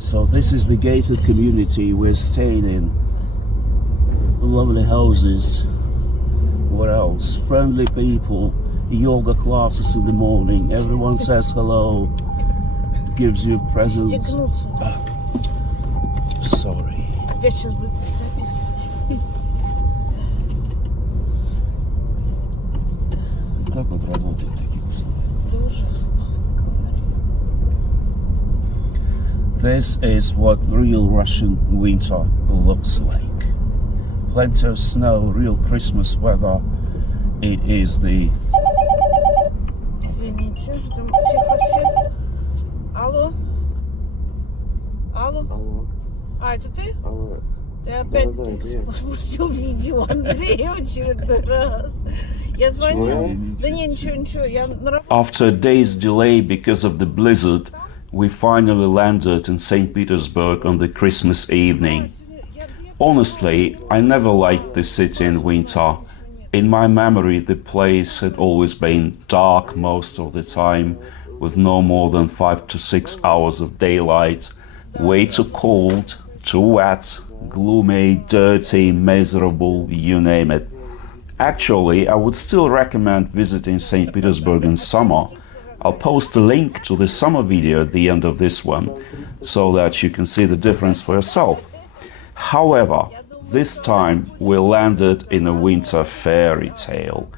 So this is the gated community we're staying in. Lovely houses. What else? Friendly people. Yoga classes in the morning. Everyone says hello. Gives you presents. Sorry. Опять сейчас будет записывать. Как вот работает такие условия? Да ужасно. This is what real Russian winter looks like. Plenty of snow, real Christmas weather. It is the... Извините, там тихо все. Алло? Алло? Алло. А, это ты? Алло. Ты опять Да, привет. запустил видео Андрея в очередной раз. Я звоню. Да не, ничего, я на работе. After a day's delay because of the blizzard, we finally landed in St. Petersburg on the Christmas evening. Honestly, I never liked the city in winter. In my memory, the place had always been dark most of the time, with no more than 5 to 6 hours of daylight, way too cold, too wet, gloomy, dirty, miserable, you name it. Actually, I would still recommend visiting St. Petersburg in summer. I'll post a link to the summer video at the end of this one, so that you can see the difference for yourself. However, this time we landed in a winter fairy tale.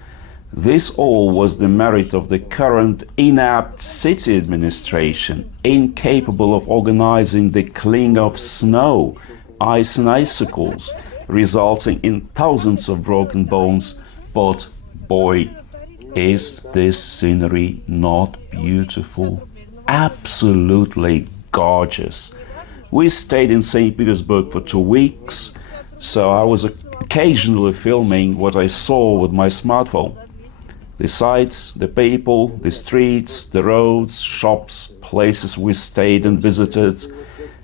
This all was the merit of the current inept city administration, incapable of organizing the clearing of snow, ice and icicles, resulting in thousands of broken bones. But boy, is this scenery not beautiful? Absolutely gorgeous. We stayed in St. Petersburg for 2 weeks, so I was occasionally filming what I saw with my smartphone. The sights, the people, the streets, the roads, shops, places we stayed and visited.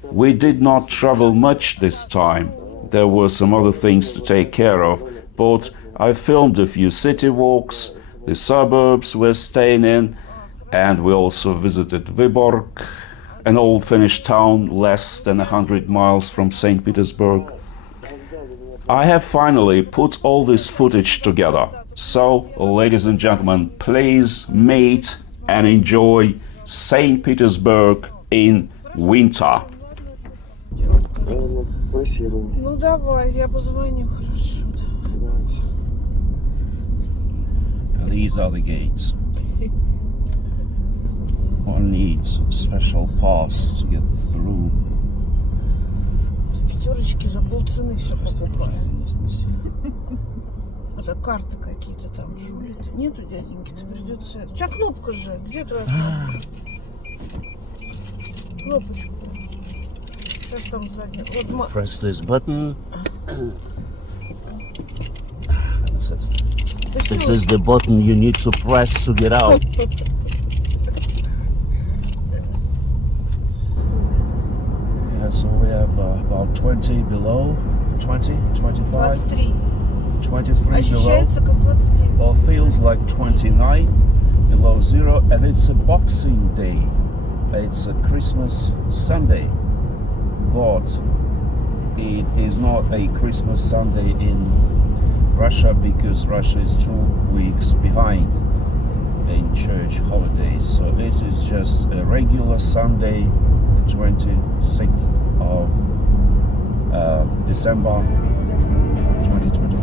We did not travel much this time. There were some other things to take care of, but I filmed a few city walks, the suburbs we're staying in, and we also visited Wyborg, an old Finnish town less than 100 miles from St. Petersburg. I have finally put all this footage together. So, ladies and gentlemen, please meet and enjoy St. Petersburg in winter. Спасибо. Ну давай, я позвоню, хорошо. These are the gates. One needs a special pass to get through. В пятерочке за полцены все покупаю. Это карты какие-то там жулят. Нету дяденьки-то, придется... У тебя кнопка же, где твоя кнопка? Кнопочку. Сейчас там сзади. Вот Press this button. This is the button you need to press to get out. Yeah, so we have about 20 below, 20, 25, 23. 23 below. Ощущается как 29. Well, feels like 29 below zero, and it's a Boxing Day. It's a Christmas Sunday, but it is not a Christmas Sunday in Russia because Russia is 2 weeks behind in church holidays. So it is just a regular Sunday, the 26th of December 2021.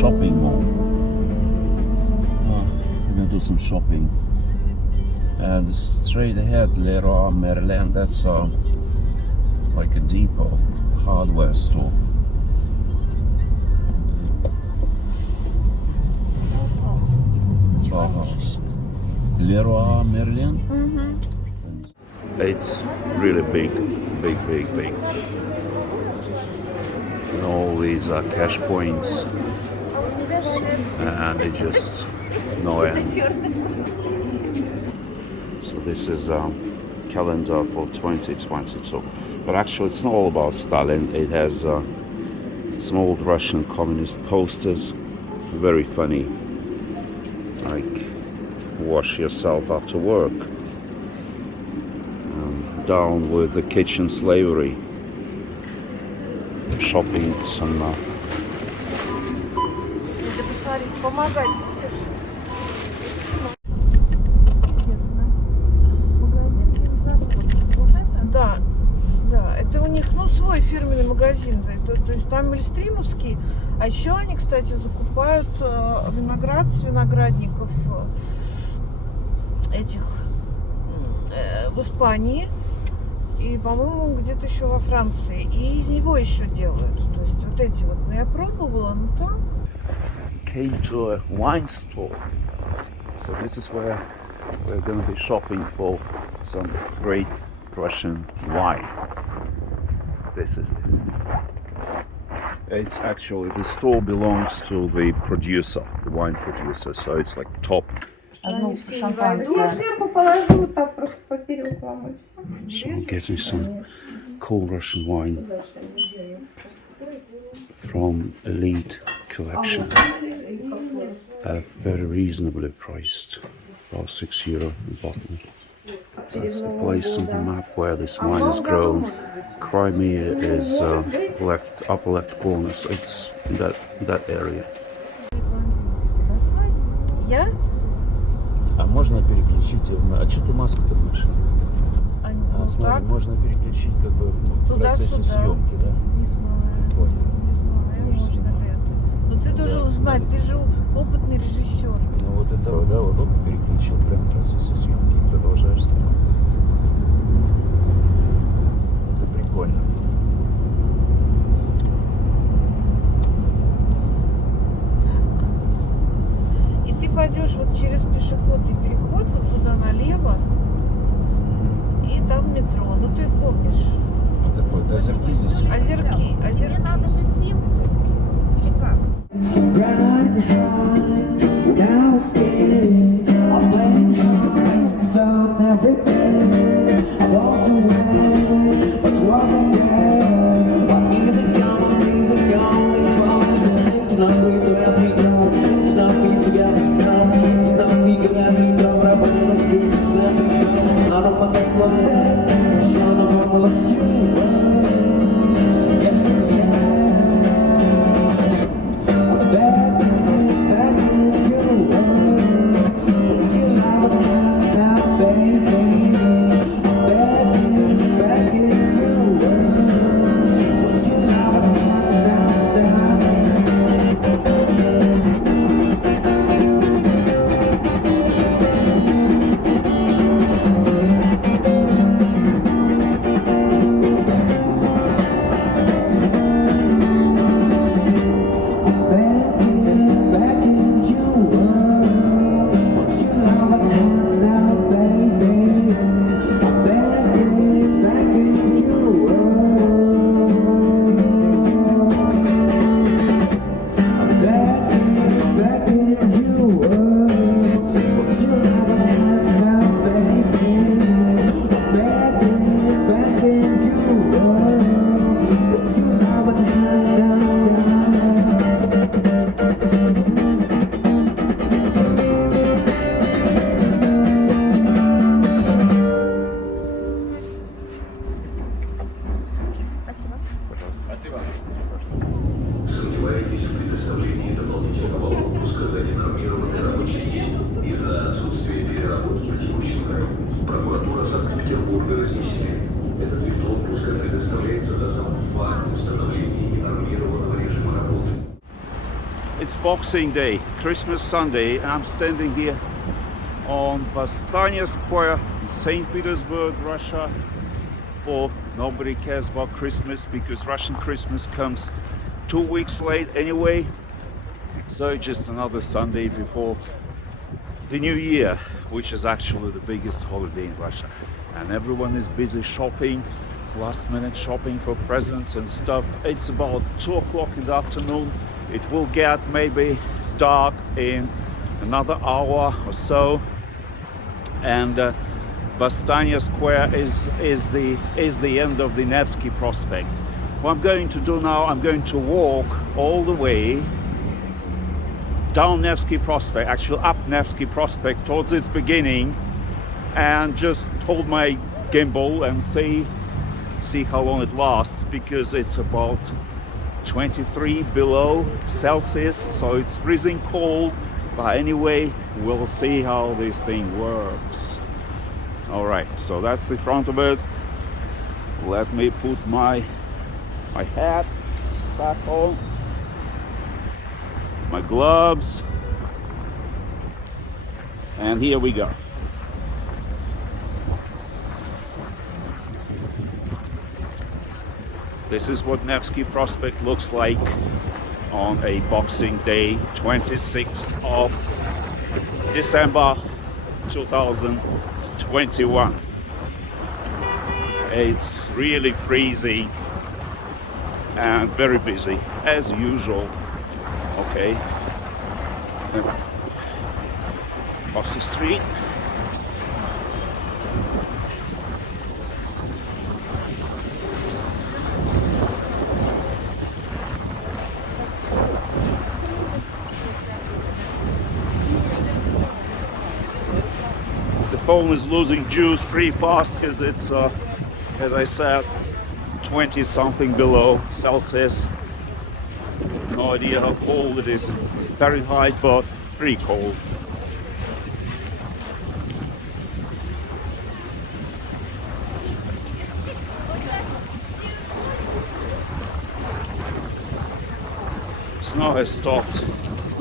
shopping mall. We're gonna do some shopping. And straight ahead, Leroy Merlin, that's like a depot, hardware store. Bauhaus. Leroy Merlin? It's really big. And all these are cash points, and they just no end. So this is a calendar for 2022. But actually it's not all about Stalin. It has some old Russian communist posters, very funny, like wash yourself after work, down with the kitchen slavery, shopping, some Да, это у них, ну, свой фирменный магазин, то есть там мильстримовский, а еще они, кстати, закупают виноград с виноградников этих в Испании и, по-моему, где-то еще во Франции, и из него еще делают, то есть вот эти вот, ну, я пробовала, ну, там. Came to a wine store, so this is where we're going to be shopping for some great Russian wine. This is it. It's actually, the store belongs to the producer, the wine producer, so it's like top. Ну, сверху положу, так просто поперек вам и все. So I'm getting some cool Russian wine from Elite Collection, very reasonably priced, about €6 a bottle. That's the place on the map where this wine is grown. Crimea is upper left corner, so it's in that area. Я? А можно переключить? А что ты маску-то носишь? Ну, Смотри, так, можно переключить как бы в процессе туда-сюда. съемки, да? Не знаю. Прикольно. Не знаю, можно ли это. Но ты должен знать, ты же опытный режиссер. Ну вот это, да, вот оп, переключил прямо в процессе съемки и продолжаешь снимать. Это прикольно. И ты пойдешь вот через пешеходный переход, вот туда налево, и там метро. Ну ты помнишь. А какой? Это озерки здесь? Озерки, Тебе надо же симку. Или как? Riding high, now I'm scared. I'm playing hard, on everything. I walked away, but walking there. What easy gone, it's falling. Can I breathe to let me go? Can I feel to get me down? Can I see to let me go? But I wanna see you let me go. I don't want to slow down. Shine up on my skin. It's Boxing Day, Christmas Sunday, and I'm standing here on Versover Square in St. Petersburg, Russia. For nobody cares about Christmas because Russian Christmas comes 2 weeks late anyway. So just another Sunday before the New Year, which is actually the biggest holiday in Russia. And everyone is busy shopping, last minute shopping for presents and stuff. It's about 2 o'clock in the afternoon. It will get maybe dark in another hour or so. And Versover Square is the end of the Nevsky Prospect. What I'm going to do now, I'm going to walk all the way down Nevsky Prospect, actually up Nevsky Prospect towards its beginning, and just hold my gimbal and see how long it lasts, because it's about 23 below Celsius, so it's freezing cold. But anyway, we'll see how this thing works. All right, so that's the front of it. Let me put my hat back on, my gloves, and here we go. This is what Nevsky Prospect looks like on a Boxing Day, 26th of December 2021. It's really freezing and very busy as usual. Okay, across the street. The phone is losing juice pretty fast because it's, as I said, 20 something below Celsius. No idea how cold it is in Fahrenheit, but pretty cold. Snow has stopped.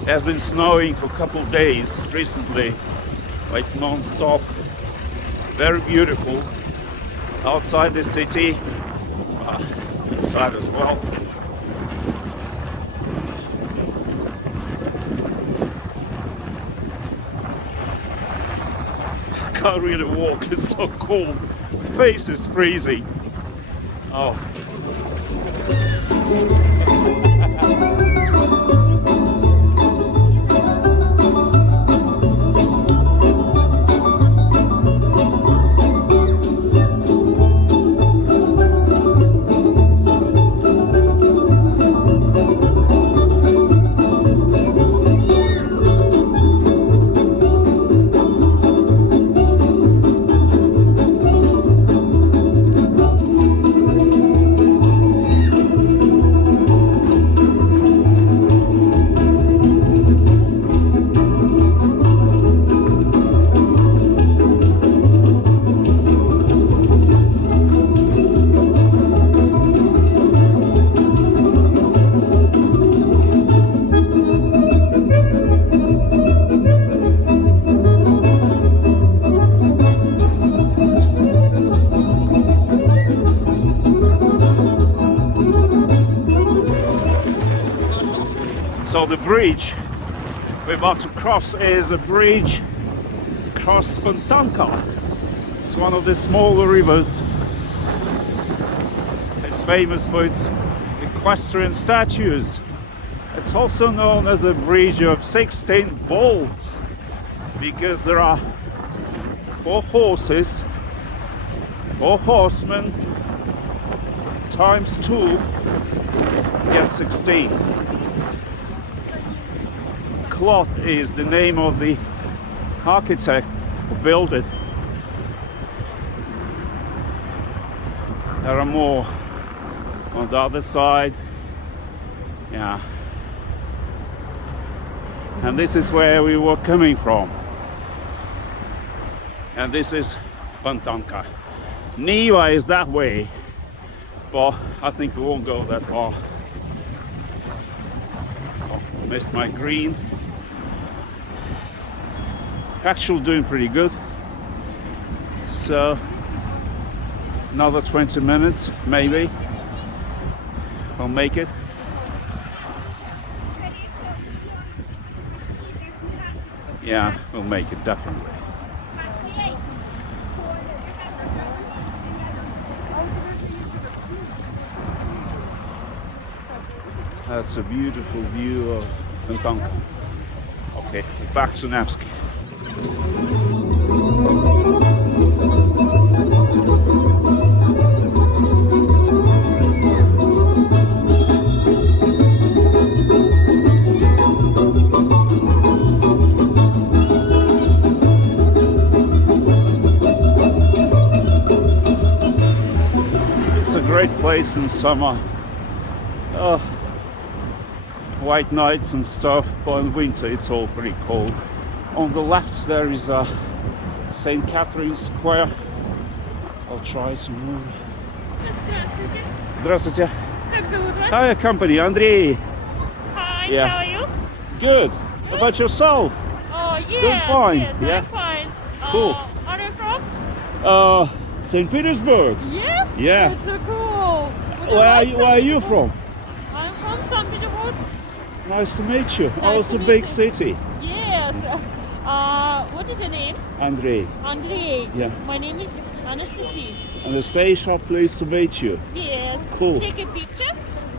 It has been snowing for a couple of days recently, like non-stop. Very beautiful outside the city, inside as well. I can't really walk, it's so cold. Face is freezing. Oh. So the bridge we're about to cross is a bridge across Fontanka. It's one of the smaller rivers. It's famous for its equestrian statues. It's also known as a bridge of 16 bolts because there are 4 horses, 4 horsemen, times 2, gets 16. Cloth is the name of the architect who built it. There are more on the other side. Yeah. And this is where we were coming from. And this is Fontanka. Niva is that way, but I think we won't go that far. Missed my green. Actually doing pretty good. So another 20 minutes maybe I'll make it. Yeah, we'll make it definitely. That's a beautiful view of Finland. Okay, back to Nevsky. It's a great place in summer. White nights and stuff, but in winter it's all pretty cold. On the left there is a St. Catherine's Square. I'll try to move. Здравствуйте. Как зовут вас? Hi, company, Andrei. Hi, Yeah. how are you? Good. How about yourself? Oh, yes, fine, yes, yeah. I'm fine. Cool. Are you from? St. Petersburg. Yes? Yeah. It's so cool. Would you Where like are you something to- from? I'm from St. Petersburg. Nice to meet you. Nice It's a to big meet city. Yes. What is your name? Andrei. Andrei. Yeah. My name is Anastasia. Anastasia, pleased to meet you. Yes. Cool. Take a picture.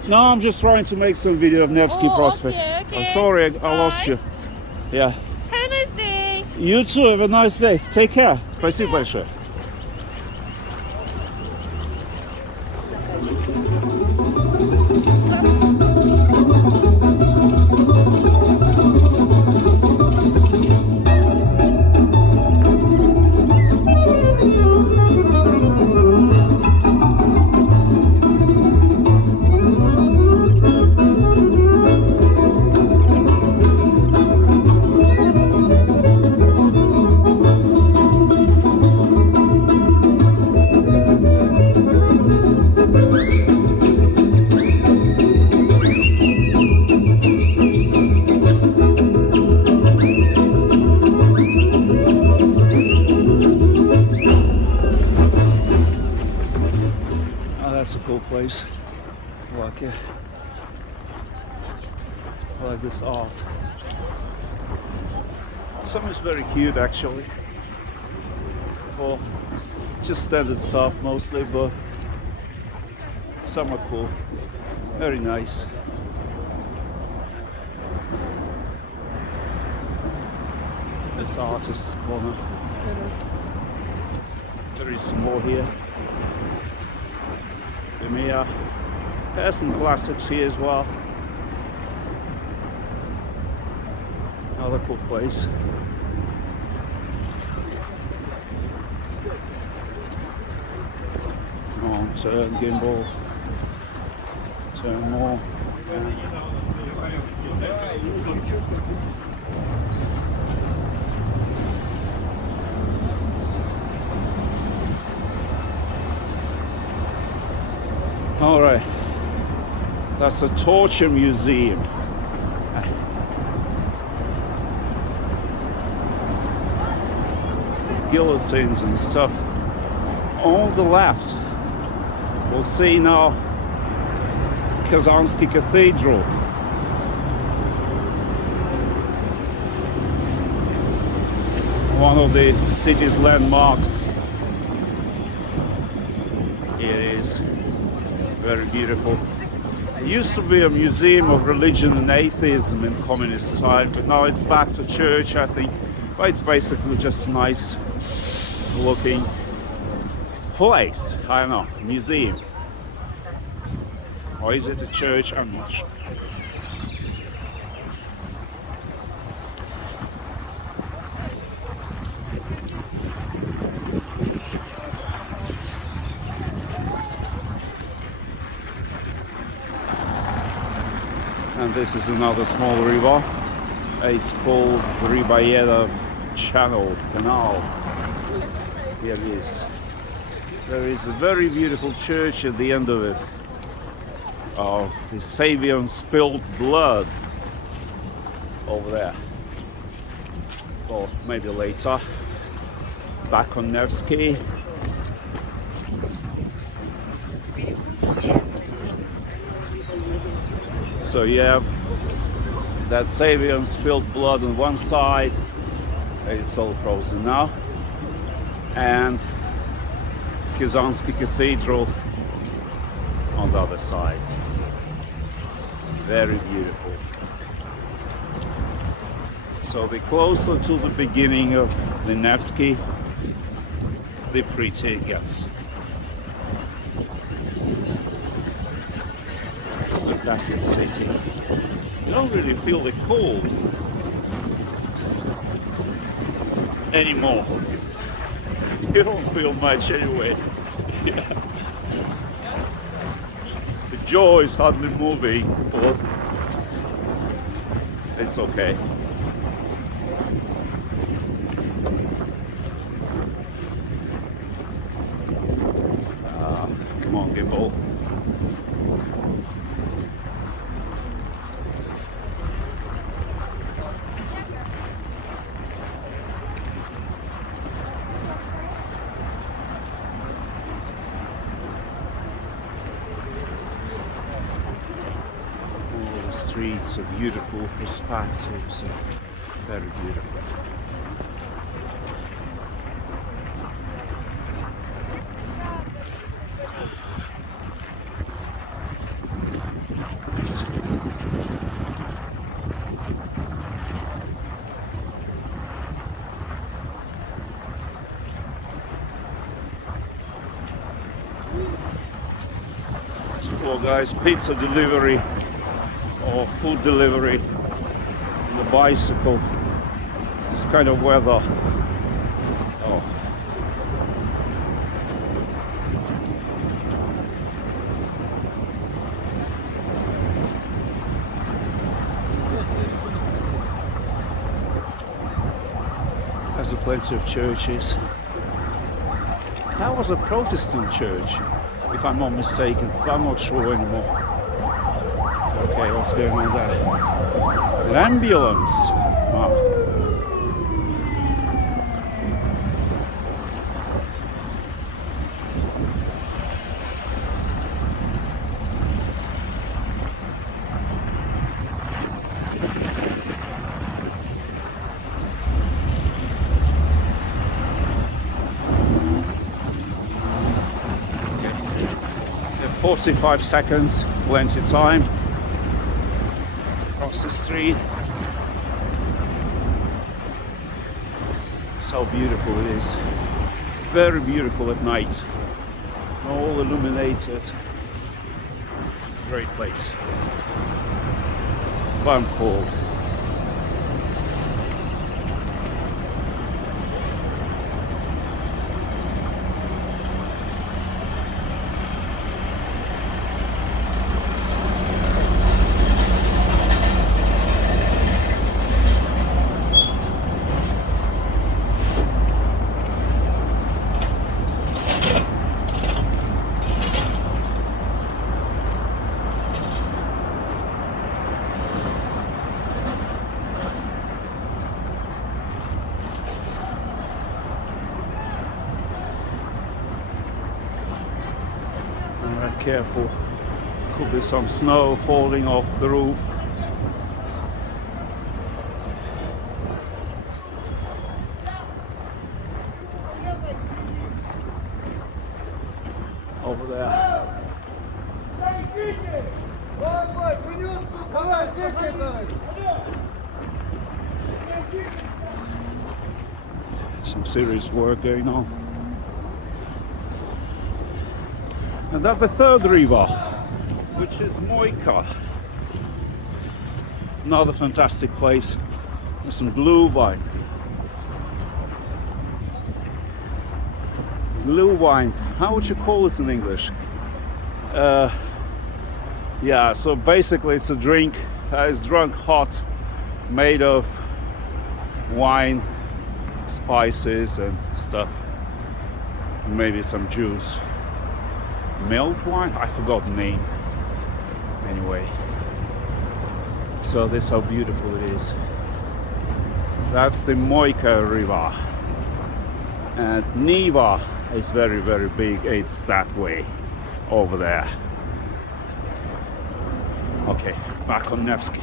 No, I'm just trying to make some video of Nevsky Oh, Prospect. okay, okay. I'm sorry, I lost Bye. you. Yeah. Have a nice day. You too, have a nice day. Take care. Спасибо большое. That's a cool place. I like it. I like this art. Some is very cute actually. Well, just standard stuff mostly, but some are cool. Very nice. This artist's corner. There is some more here. There's some classics here as well. Another cool place. Come on, turn gimbal. Turn more. All right, that's a torture museum. Guillotines and stuff. On the left, we'll see now Kazansky Cathedral. One of the city's landmarks. Here it is. Very beautiful. It used to be a museum of religion and atheism in communist time, but now it's back to church, I think. But it's basically just a nice looking place. I don't know, museum. Or is it a church? I'm not sure. And this is another small river. It's called Vyborg Canal. Here it is. There is a very beautiful church at the end of it, of the Savior and spilled blood. over there. Or maybe later. Back on Nevsky. So you have that Savior and spilled blood on one side, it's all frozen now, and Kazansky Cathedral on the other side. Very beautiful. So the closer to the beginning of the Nevsky, the prettier it gets. It's a fantastic city. You don't really feel the cold anymore. You don't feel much anyway. Yeah. The jaw is hardly moving, but it's okay. Come on, Gimbal. Streets are beautiful perspectives, very beautiful. So guys, pizza delivery or food delivery on the bicycle, this kind of weather. Oh. There's plenty of churches. That was a Protestant church, if I'm not mistaken, but I'm not sure anymore. Okay, what's going on there? An ambulance! Wow. Okay. 45 seconds, plenty of time. Across the street. That's how beautiful it is. Very beautiful at night. All illuminated. Great place. But I'm cold. Careful, could be some snow falling off the roof. Over there. Some serious work going on. And that's the third river, which is Moika. Another fantastic place. There's some blue wine. Blue wine, how would you call it in English? Yeah, so basically it's a drink, it's drunk hot, made of wine, spices and stuff. Maybe some juice. Milk wine? I forgot the name. Anyway. So this how beautiful it is. That's the Moika River. And Niva is very, very big. It's that way, over there. Okay, back on Nevsky.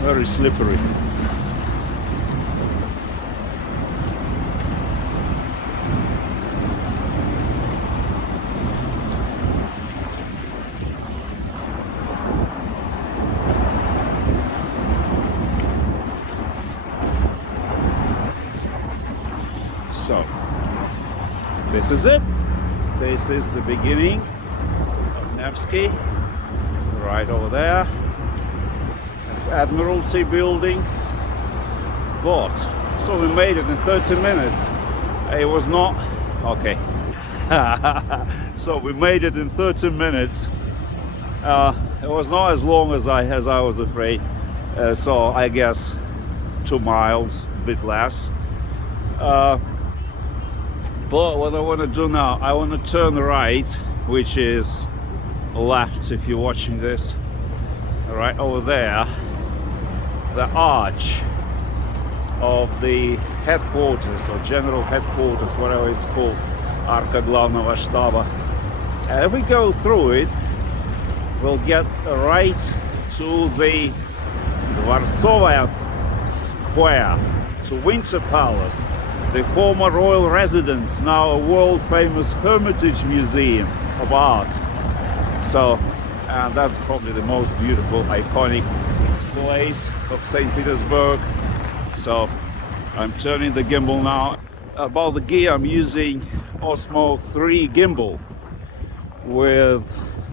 Very slippery. So, this is it. This is the beginning of Nevsky, right over there. Admiralty building, but so we made it in 30 minutes. It was not okay. So we made it in 30 minutes. It was not as long as I was afraid. So I guess 2 miles, a bit less. But what I want to do now, I want to turn right, which is left if you're watching this. Right over there. The arch of the headquarters or general headquarters, whatever it's called, Arka Glavного Штаба. And if we go through it, we'll get right to the Versover Square, to Winter Palace, the former royal residence, now a world-famous Hermitage Museum of Art. So, and that's probably the most beautiful, iconic place of St. Petersburg. So I'm turning the gimbal now. About the gear, I'm using Osmo 3 gimbal with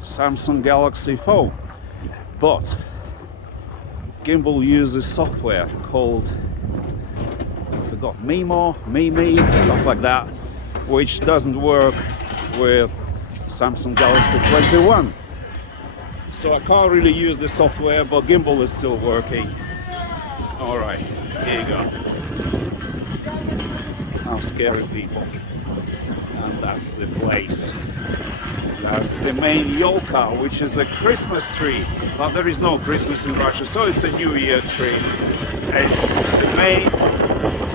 Samsung Galaxy phone, but gimbal uses software called, I forgot, Mimi, stuff like that, which doesn't work with Samsung Galaxy 21. So I can't really use the software, but gimbal is still working. All right, here you go. Now scary people. And that's the place. That's the main yolka, which is a Christmas tree. But there is no Christmas in Russia, so it's a New Year tree. It's the main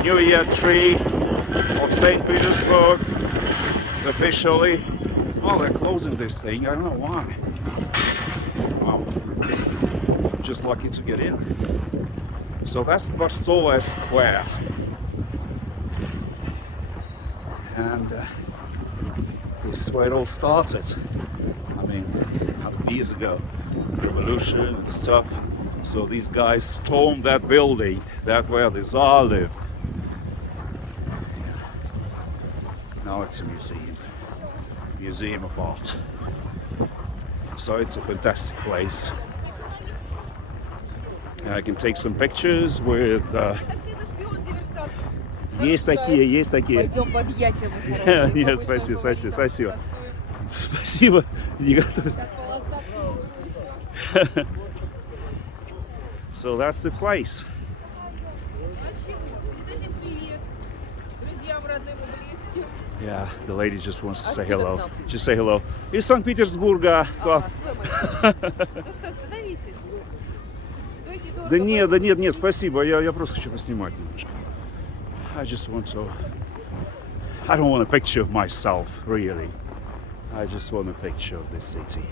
New Year tree of St. Petersburg, officially. Oh, they're closing this thing, I don't know why. Wow, I'm just lucky to get in. So that's Versover Square. And this is where it all started. I mean, 100 years ago, revolution and stuff. So these guys stormed that building, that where the Tsar lived. Now it's a museum of art. So it's a fantastic place. I can take some pictures with Есть такие. Пойдем в объятия, мой хороший. Нет, спасибо. Спасибо. Не готов. So that's the place. Yeah, the lady just wants to say hello. Just say hello. Из Санкт-Петербурга. Ну что, остановитесь. Да нет, спасибо. Я просто хочу поснимать немножко. I don't want a picture of myself, really. I just want a picture of the city.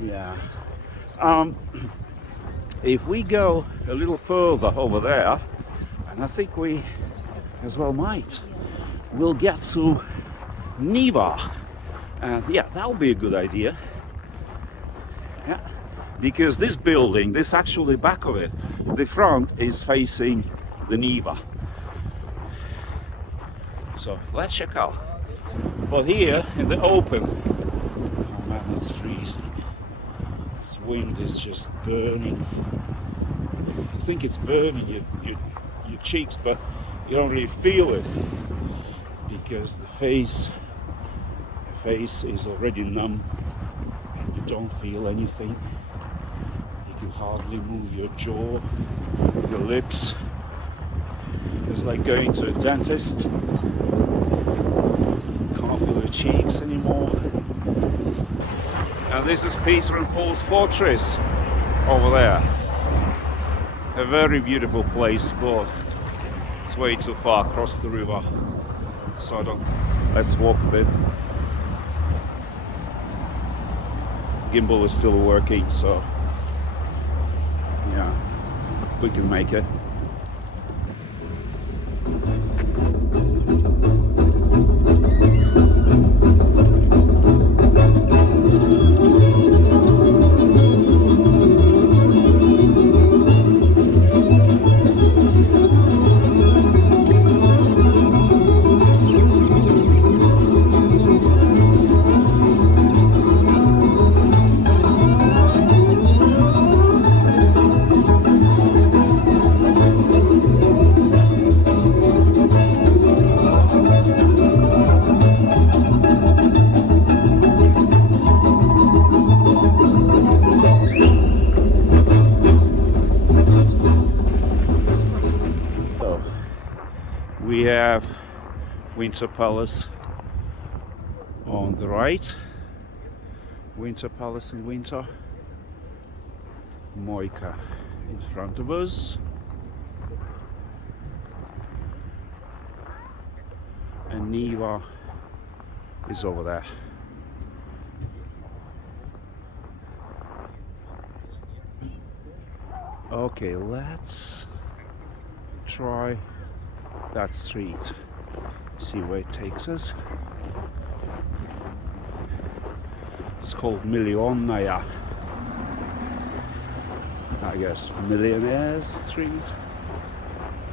Yeah. If we go a little further over there, and I think we as well might, we'll get to Niva. And yeah, that would be a good idea. Yeah. Because this building, this actually back of it, the front is facing the Neva. So let's check out. But here in the open, oh man, it's freezing. This wind is just burning. I think it's burning your cheeks, but you don't really feel it because the face is already numb and you don't feel anything. You can hardly move your jaw, your lips. It's like going to a dentist. Can't feel your cheeks anymore. And this is Peter and Paul's Fortress over there. A very beautiful place, but it's way too far across the river. So I don't. Let's walk a bit. Gimbal is still working, so yeah, we can make it. We have Winter Palace on the right. Winter Palace in winter. Moika in front of us. And Neva is over there. Okay, let's try that street, see where it takes us. It's called Millionnaire, I guess, Millionaire Street.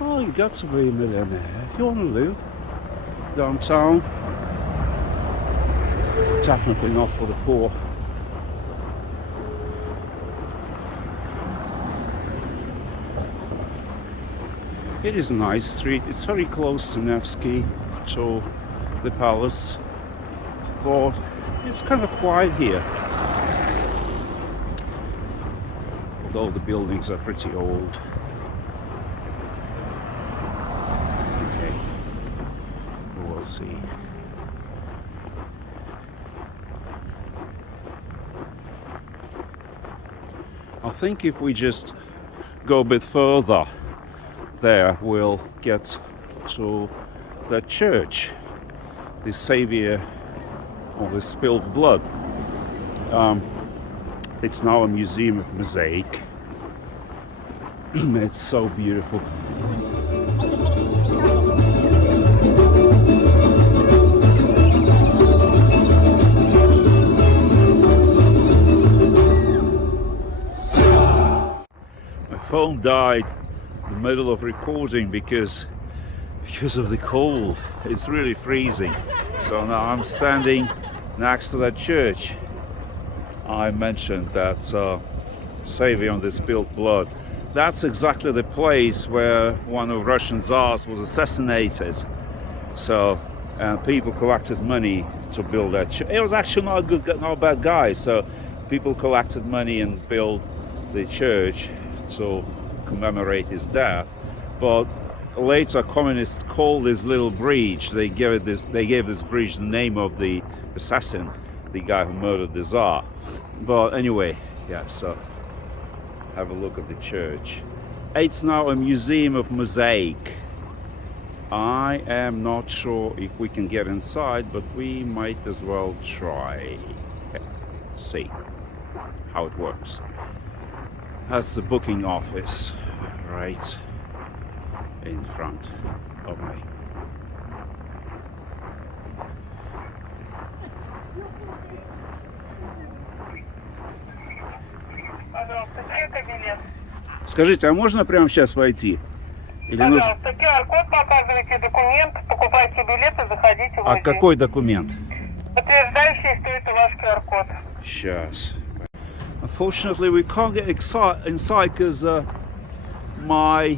Oh, you got to be a millionaire if you want to live downtown. Definitely not for the poor. It is a nice street. It's very close to Nevsky, to the palace, but it's kind of quiet here. Although the buildings are pretty old. Okay, we'll see. I think if we just go a bit further, there we'll get to the church, the Savior of the Spilled Blood. It's now a museum of Mosaic. It's so beautiful. My phone died in the middle of recording because of the cold. It's really freezing. So now I'm standing next to that church. I mentioned that Savior on the Spilled Blood. That's exactly the place where one of Russian Tsars was assassinated. So people collected money to build that church. It was actually not a bad guy. So people collected money and built the church to commemorate his death. But later communists called this little bridge, they gave this bridge the name of the assassin, the guy who murdered the Tsar. But anyway, yeah, so have a look at the church. It's now a museum of Mosaic. I am not sure if we can get inside, but we might as well try. See how it works. That's the booking office right in front of me. Скажите, а можно прямо сейчас войти? Или нужно... Пожалуйста, QR-код показывайте, документ, покупайте билеты, заходите в А музей. какой документ? Подтверждающий, что это ваш QR-код. Сейчас. Unfortunately, we can't get inside because my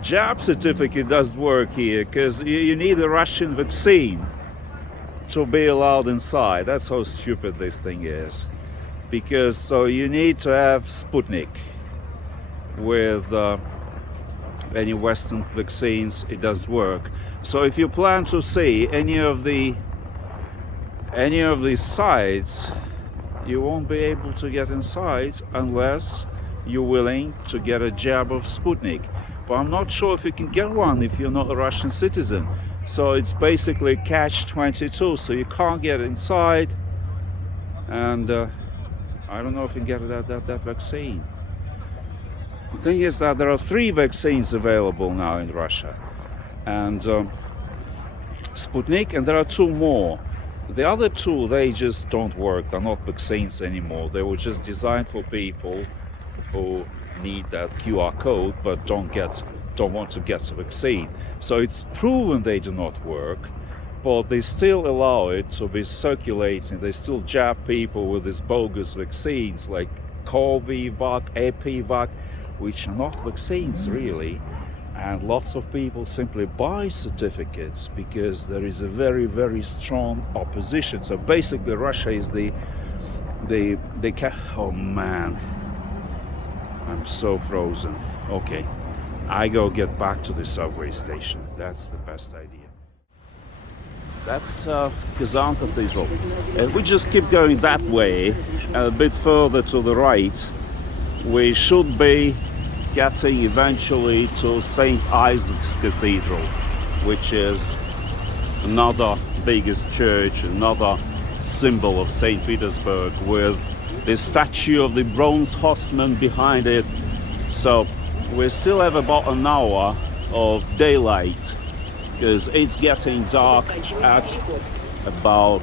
jab certificate doesn't work here because you need a Russian vaccine to be allowed inside. That's how stupid this thing is. Because so you need to have Sputnik with any Western vaccines. It doesn't work. So if you plan to see any of these sites, you won't be able to get inside unless you're willing to get a jab of Sputnik. But I'm not sure if you can get one if you're not a Russian citizen. So it's basically catch-22. So you can't get inside, and I don't know if you can get that vaccine. The thing is that there are 3 vaccines available now in Russia, and Sputnik, and there are 2 more. The other 2, they just don't work. They're not vaccines anymore. They were just designed for people who need that QR code but don't want to get a vaccine. So it's proven they do not work, but they still allow it to be circulating. They still jab people with these bogus vaccines like Covivac, Epivac, which are not vaccines really. And lots of people simply buy certificates because there is a very, very strong opposition. So basically Russia is oh man, I'm so frozen. Okay, I go get back to the subway station. That's the best idea. That's Kazan Cathedral. And we just keep going that way, and a bit further to the right, we should be getting eventually to St. Isaac's Cathedral, which is another biggest church, another symbol of St. Petersburg, with the statue of the bronze horseman behind it. So we still have about an hour of daylight because it's getting dark at about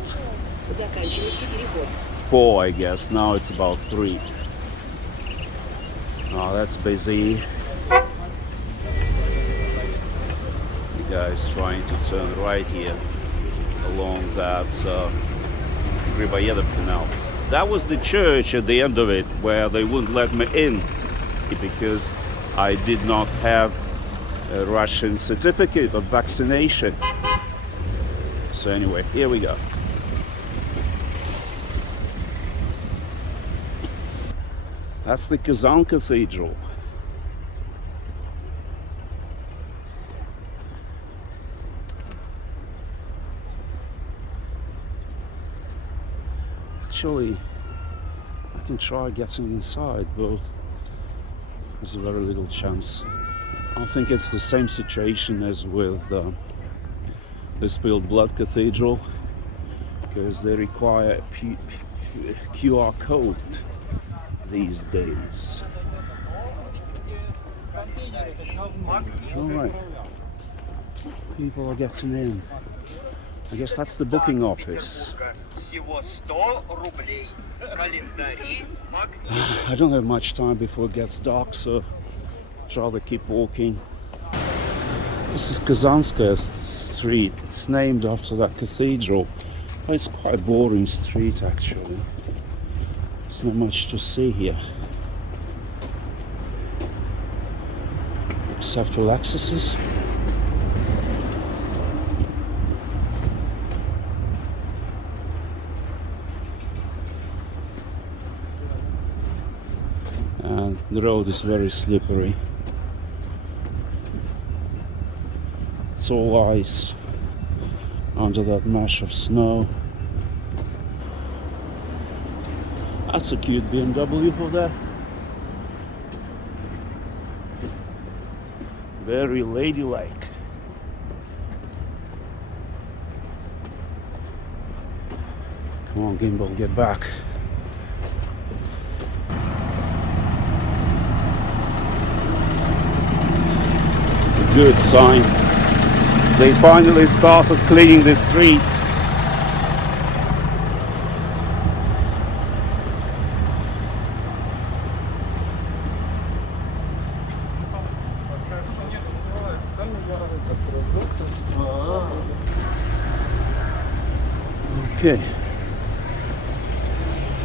4, I guess. Now it's about 3. Oh, that's busy. The guy's trying to turn right here along that Vyborg Canal. That was the church at the end of it where they wouldn't let me in because I did not have a Russian certificate of vaccination. So anyway, here we go. That's the Kazan Cathedral. Actually, I can try getting inside, but there's a very little chance. I think it's the same situation as with the Spilled Blood Cathedral, because they require a QR code these days. Alright, people are getting in. I guess that's the booking office. I don't have much time before it gets dark, so I'd rather keep walking. This is Kazanskirth Street. It's named after that cathedral. But it's quite a boring street actually. There's not much to see here, except for accesses. And the road is very slippery. It's all ice under that mash of snow. That's a cute BMW over there. Very ladylike. Come on, Gimbal, get back. Good sign. They finally started cleaning the streets. Okay.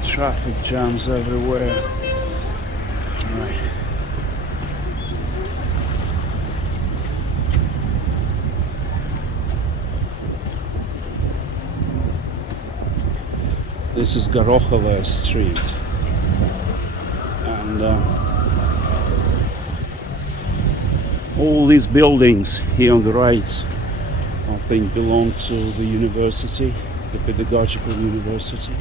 Traffic jams everywhere. Right. This is Versover Street, and all these buildings here on the right, I think, belong to the university, the pedagogical university.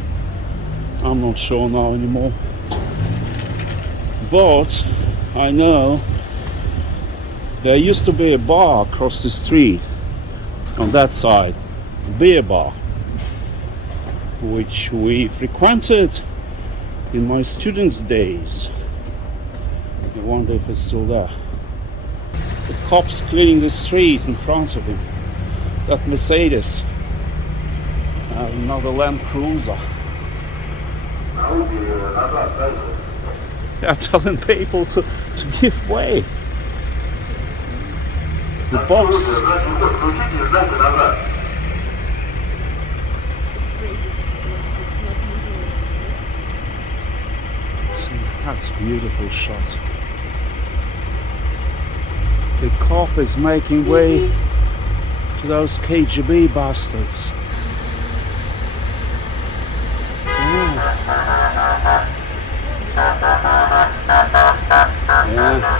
I'm not sure now anymore, but I know there used to be a bar across the street on that side, a beer bar, which we frequented in my students' days. I wonder if it's still there. The cops cleaning the street in front of him. That Mercedes. Another Land Cruiser. They are telling people to give way. The boss. That's a beautiful shot. The cop is making way to those KGB bastards. Yeah.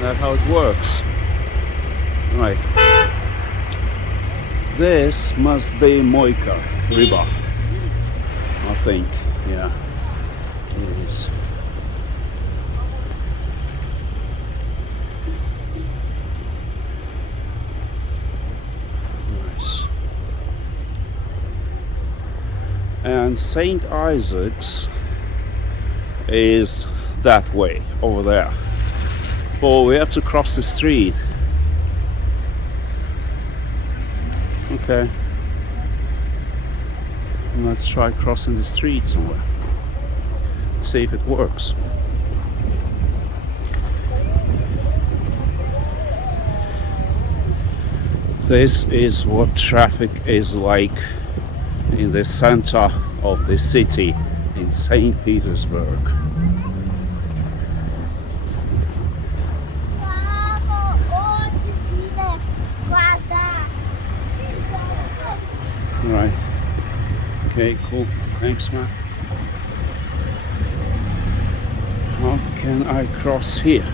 That's how it works. Right. This must be Moika River, I think. Yeah, it is. Nice. And St. Isaac's is that way, over there. Oh, we have to cross the street. Okay. Let's try crossing the street somewhere. See if it works. This is what traffic is like in the center of the city in St. Petersburg. Right. Okay, cool. Thanks, man. How can I cross here?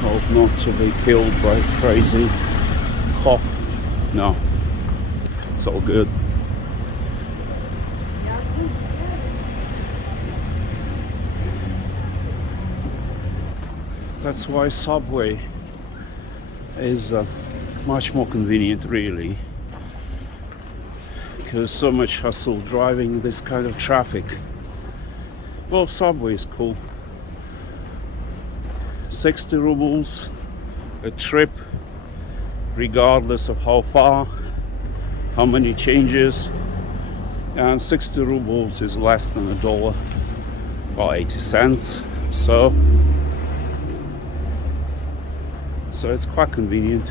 Hope not to be killed by a crazy cop. No. It's all good. That's why subway is much more convenient, really, because so much hustle driving this kind of traffic. Well, subway is cool. 60 rubles a trip, regardless of how far, how many changes, and 60 rubles is less than $1 or 80 cents. So it's quite convenient.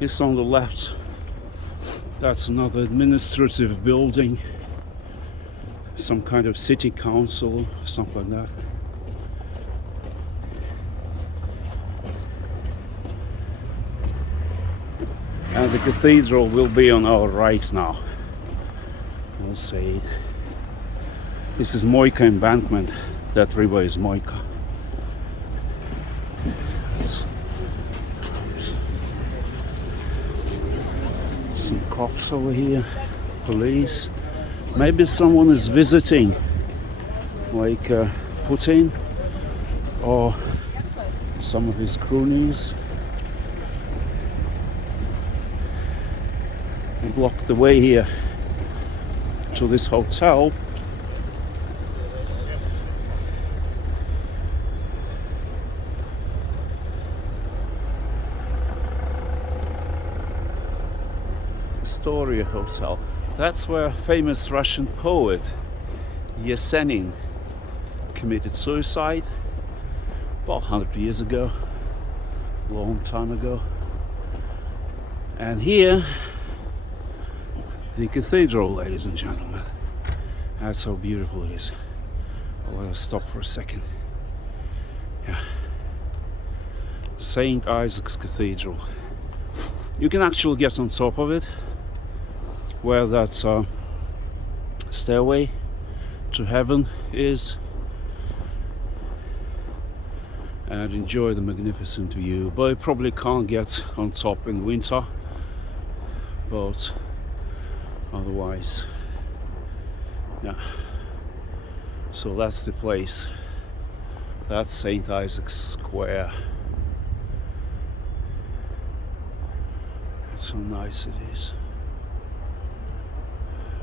It's on the left. That's another administrative building, some kind of city council, something like that. And the cathedral will be on our right now. We'll see it. This is Moika embankment. That river is Moika. Some cops over here, police. Maybe someone is visiting, like Putin or some of his cronies. They blocked the way here to this hotel. Astoria Hotel. That's where famous Russian poet Yesenin committed suicide about 100 years ago, long time ago. And here, the cathedral, ladies and gentlemen. That's how beautiful it is. I'll let us stop for a second. Yeah. St. Isaac's Cathedral. You can actually get on top of it, where that stairway to heaven is, and enjoy the magnificent view. But you probably can't get on top in winter, but otherwise, yeah. So that's the place. That's St. Isaac's Square. That's how nice it is.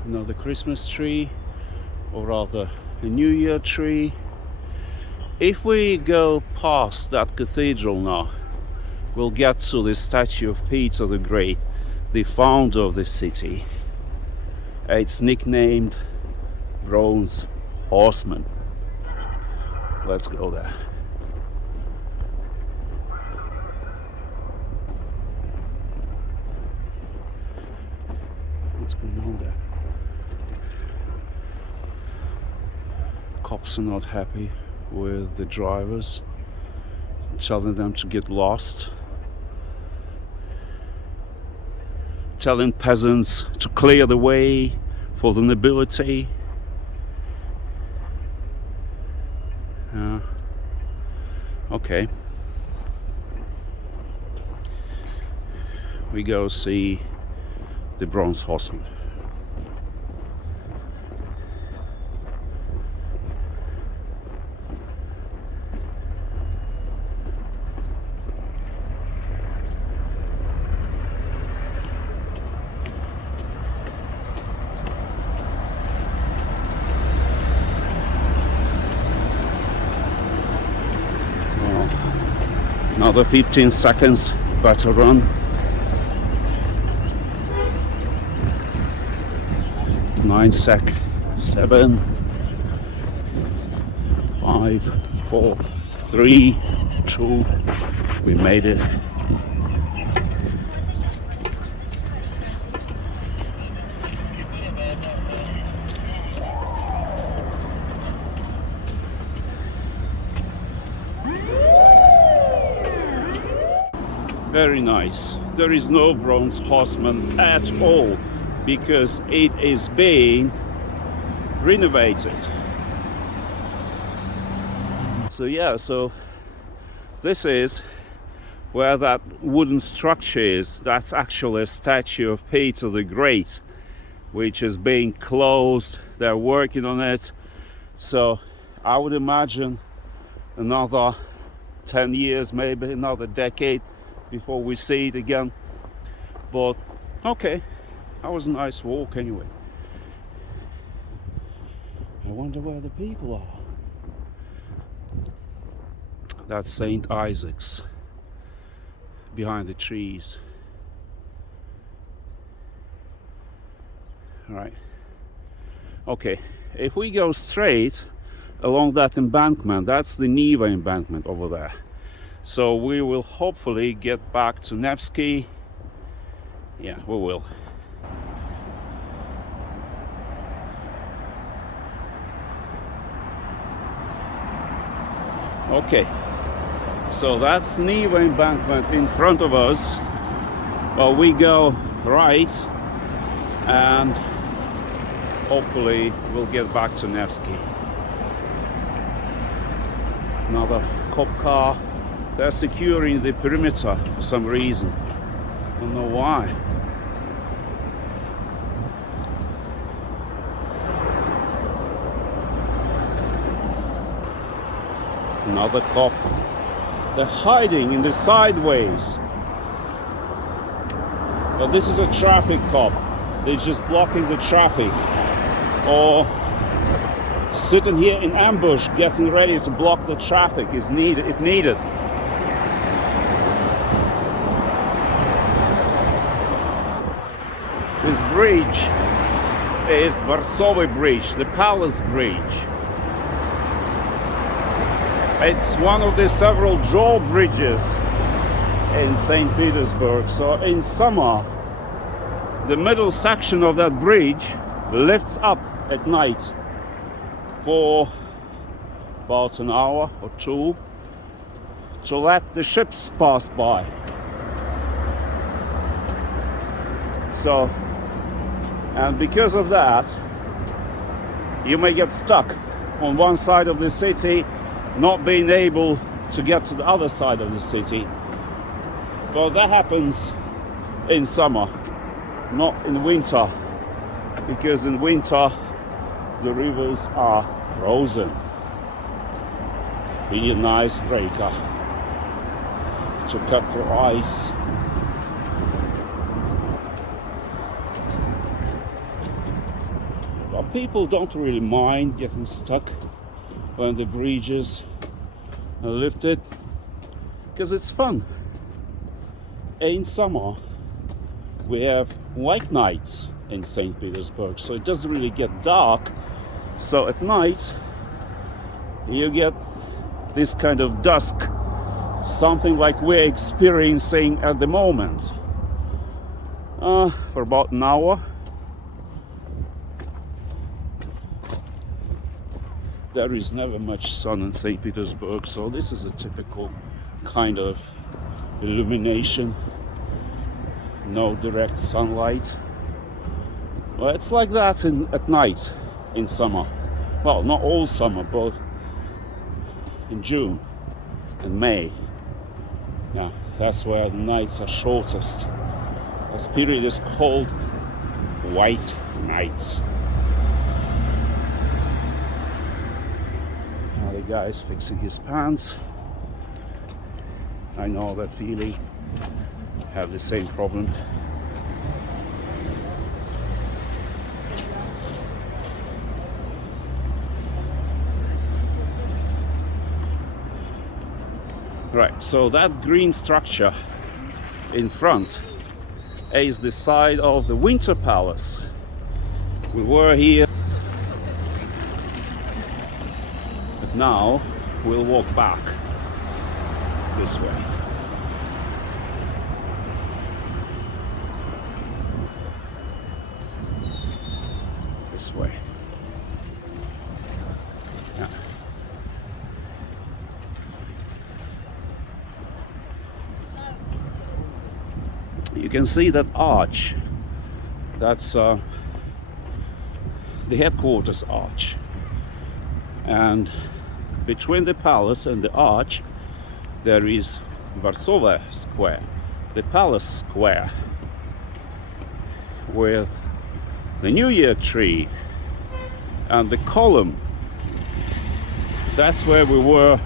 Another Christmas tree, or rather a New Year tree. If we go past that cathedral now, we'll get to the statue of Peter the Great, the founder of the city. It's nicknamed Bronze Horseman. Let's go there. What's going on there? Cops are not happy with the drivers, telling them to get lost, telling peasants to clear the way for the nobility. Okay, we go see the Bronze Horseman. Another 15 seconds, better run. 9 sec, 7, 5, 4, 3, 2, we made it. Very nice. There is no Bronze Horseman at all because it is being renovated. So yeah, so this is where that wooden structure is. That's actually a statue of Peter the Great, which is being closed. They're working on it. So I would imagine another 10 years, maybe another decade before we see it again. But okay, that was a nice walk anyway. I wonder where the people are. That's St. Isaac's behind the trees. All right. Okay, if we go straight along that embankment, that's the Neva embankment over there. So we will hopefully get back to Nevsky. Yeah, we will. Okay, so that's Neva embankment in front of us. Well, we go right and hopefully we'll get back to Nevsky. Another cop car. They're securing the perimeter for some reason. I don't know why. Another cop. They're hiding in the sideways. But this is a traffic cop. They're just blocking the traffic. Or sitting here in ambush, getting ready to block the traffic if needed. This bridge is Versover Bridge, the Palace Bridge. It's one of the several drawbridges in St. Petersburg. So in summer, the middle section of that bridge lifts up at night for about an hour or two to let the ships pass by. So, and because of that, you may get stuck on one side of the city, not being able to get to the other side of the city. But that happens in summer, not in winter, because in winter the rivers are frozen. Be an icebreaker to cut through ice. But people don't really mind getting stuck when the bridges are lifted, because it's fun. In summer we have white nights in St. Petersburg, so it doesn't really get dark. So at night you get this kind of dusk, something like we're experiencing at the moment, for about an hour. There is never much sun in St. Petersburg, so this is a typical kind of illumination. No direct sunlight. Well, it's like that at night in summer. Well, not all summer, but in June and May. Yeah, that's where the nights are shortest. This period is called white nights. Now the guy is fixing his pants. I know that feeling. Have the same problem. Right, so that green structure in front is the side of the Winter Palace. We were here, but now we'll walk back this way. This way. Yeah. You can see that arch. That's the headquarters arch. And between the palace and the arch, there is Versover Square, the palace square, with the New Year tree and the column. That's where we were.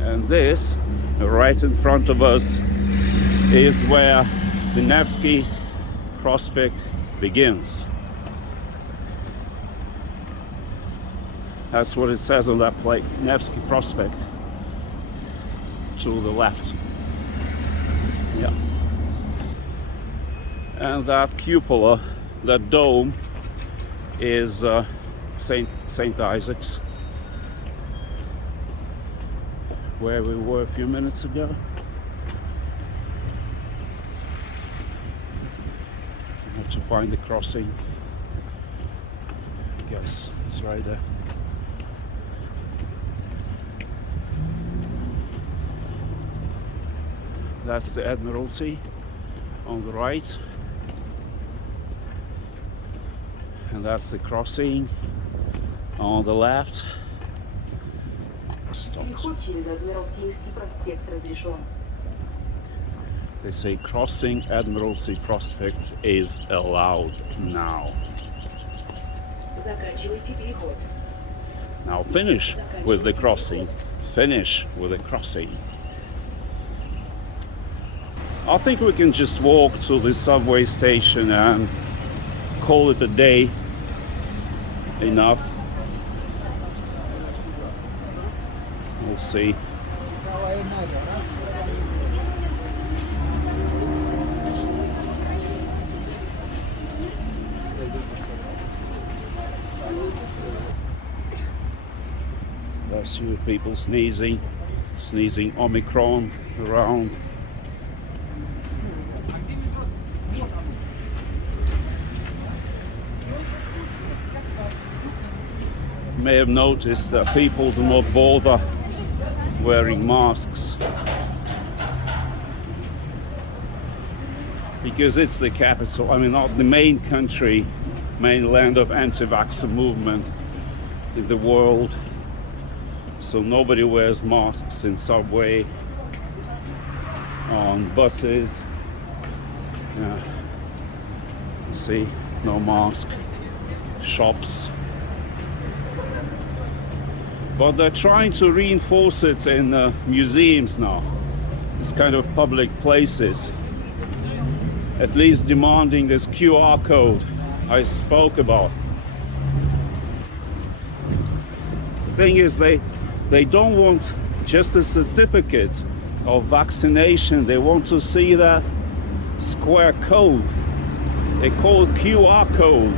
And this, right in front of us, is where the Nevsky Prospect begins. That's what it says on that plate, Nevsky Prospect, to the left. Yeah. And that cupola, that dome, is Saint Isaac's, where we were a few minutes ago. I have to find the crossing. I guess it's right there. That's the Admiralty on the right. And that's the crossing on the left. Stopped. They say crossing Admiralty Prospect is allowed now. Now finish with the crossing. Finish with the crossing. I think we can just walk to the subway station and call it a day. Enough. We'll see. I see people sneezing Omicron around. You may have noticed that people do not bother wearing masks because it's the capital, I mean not the main country, main land of anti-vaxxer movement in the world. So nobody wears masks in subway, on buses. Yeah. You see, no mask. Shops. But they're trying to reinforce it in museums now. It's kind of public places. At least demanding this QR code I spoke about. The thing is, they don't want just a certificate of vaccination. They want to see that square code. They call it QR code.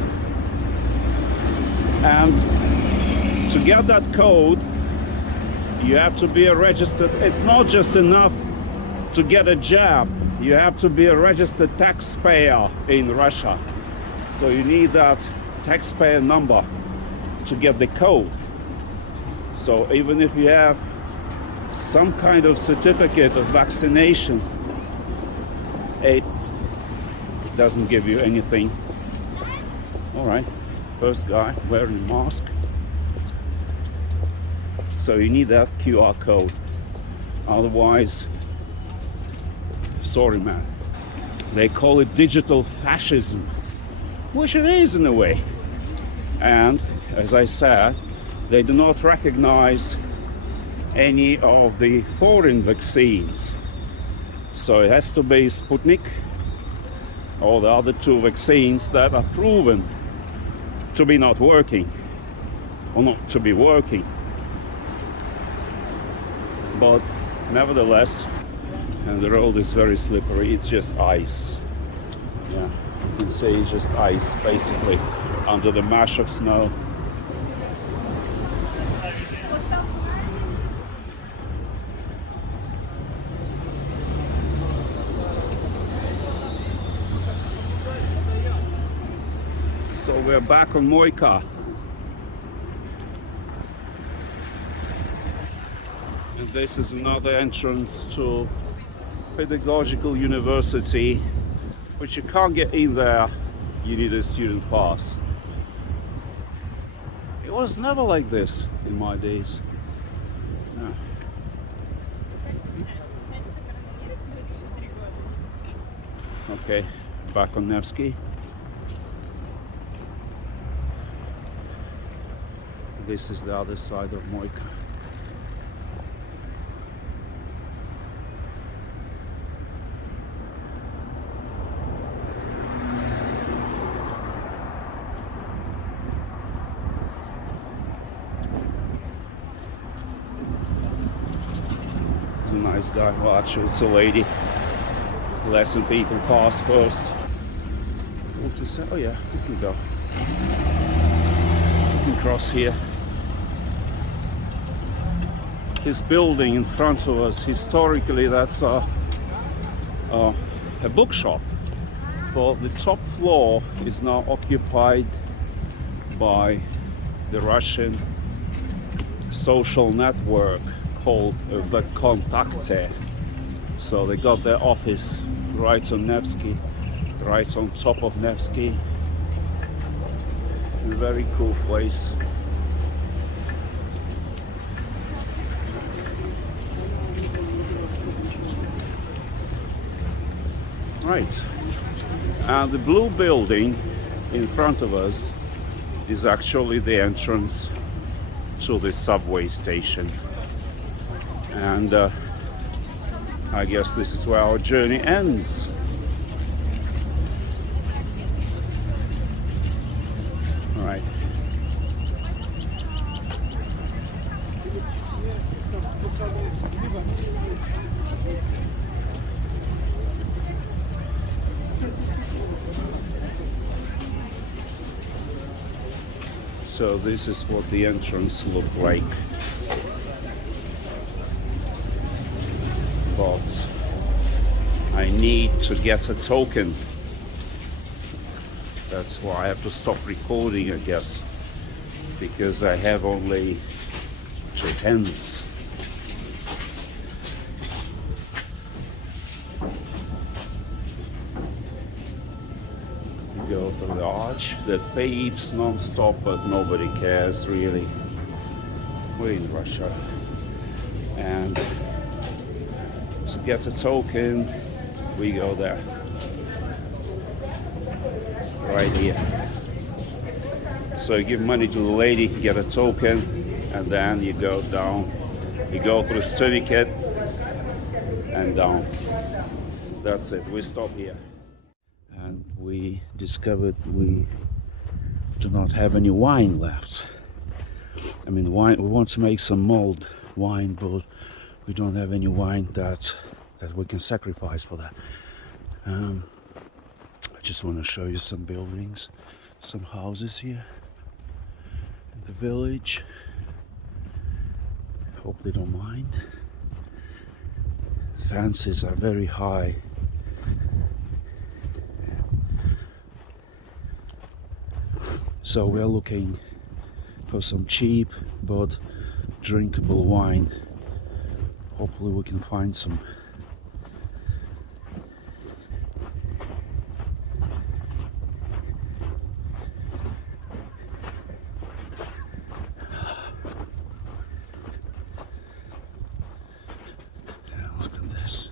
And to get that code, you have to be a registered. It's not just enough to get a jab. You have to be a registered taxpayer in Russia. So you need that taxpayer number to get the code. So even if you have some kind of certificate of vaccination, it doesn't give you anything. All right, first guy wearing a mask. So you need that QR code. Otherwise, sorry man, they call it digital fascism, which it is in a way. And as I said, they do not recognize any of the foreign vaccines. So it has to be Sputnik or the other two vaccines that are proven to be not working or not to be working. But nevertheless, and the road is very slippery, it's just ice. Yeah, you can see it's just ice basically under the mash of snow. So we're back on Moika. And this is another entrance to Pedagogical University, but you can't get in there, you need a student pass. It was never like this in my days. No. Okay, back on Nevsky. This is the other side of Moika. He's a nice guy. Well, actually, it's a lady. Letting people pass first. What to say? Oh yeah, we can go. We can cross here. This building in front of us, historically, that's a bookshop. But the top floor is now occupied by the Russian social network called the Kontakte. So they got their office right on Nevsky, right on top of Nevsky. A very cool place. Right, and the blue building in front of us is actually the entrance to the subway station. And I guess this is where our journey ends. All right. So this is what the entrance looked like. but I need to get a token. That's why I have to stop recording, I guess, because I have only 2 pence. We go through the arch that beeps non-stop, but nobody cares really. We're in Russia, and to get a token we go there, right here. So you give money to the lady, get a token, and then you go down, you go through certificate and down. That's it. We stop here, and we discovered we do not have any wine left. I mean, wine, we want to make some mulled wine, but we don't have any wine that we can sacrifice for that. I just want to show you some buildings, some houses here in the village. Hope they don't mind. Fences are very high. So we're looking for some cheap but drinkable wine. Hopefully we can find some. Yeah, look at this.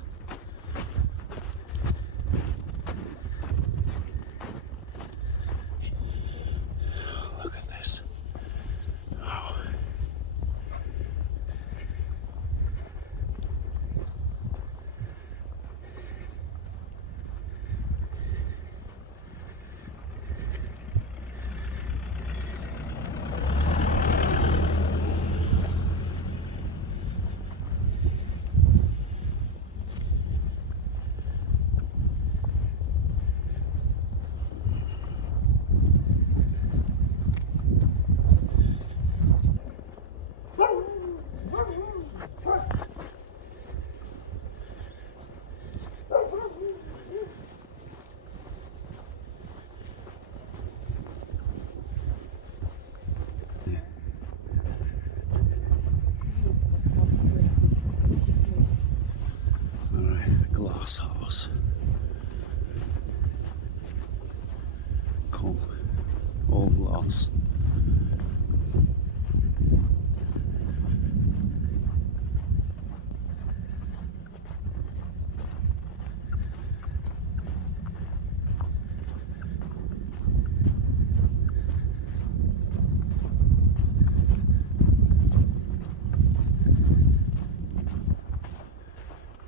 Look at this. Wow. Glass house. Cool. All glass.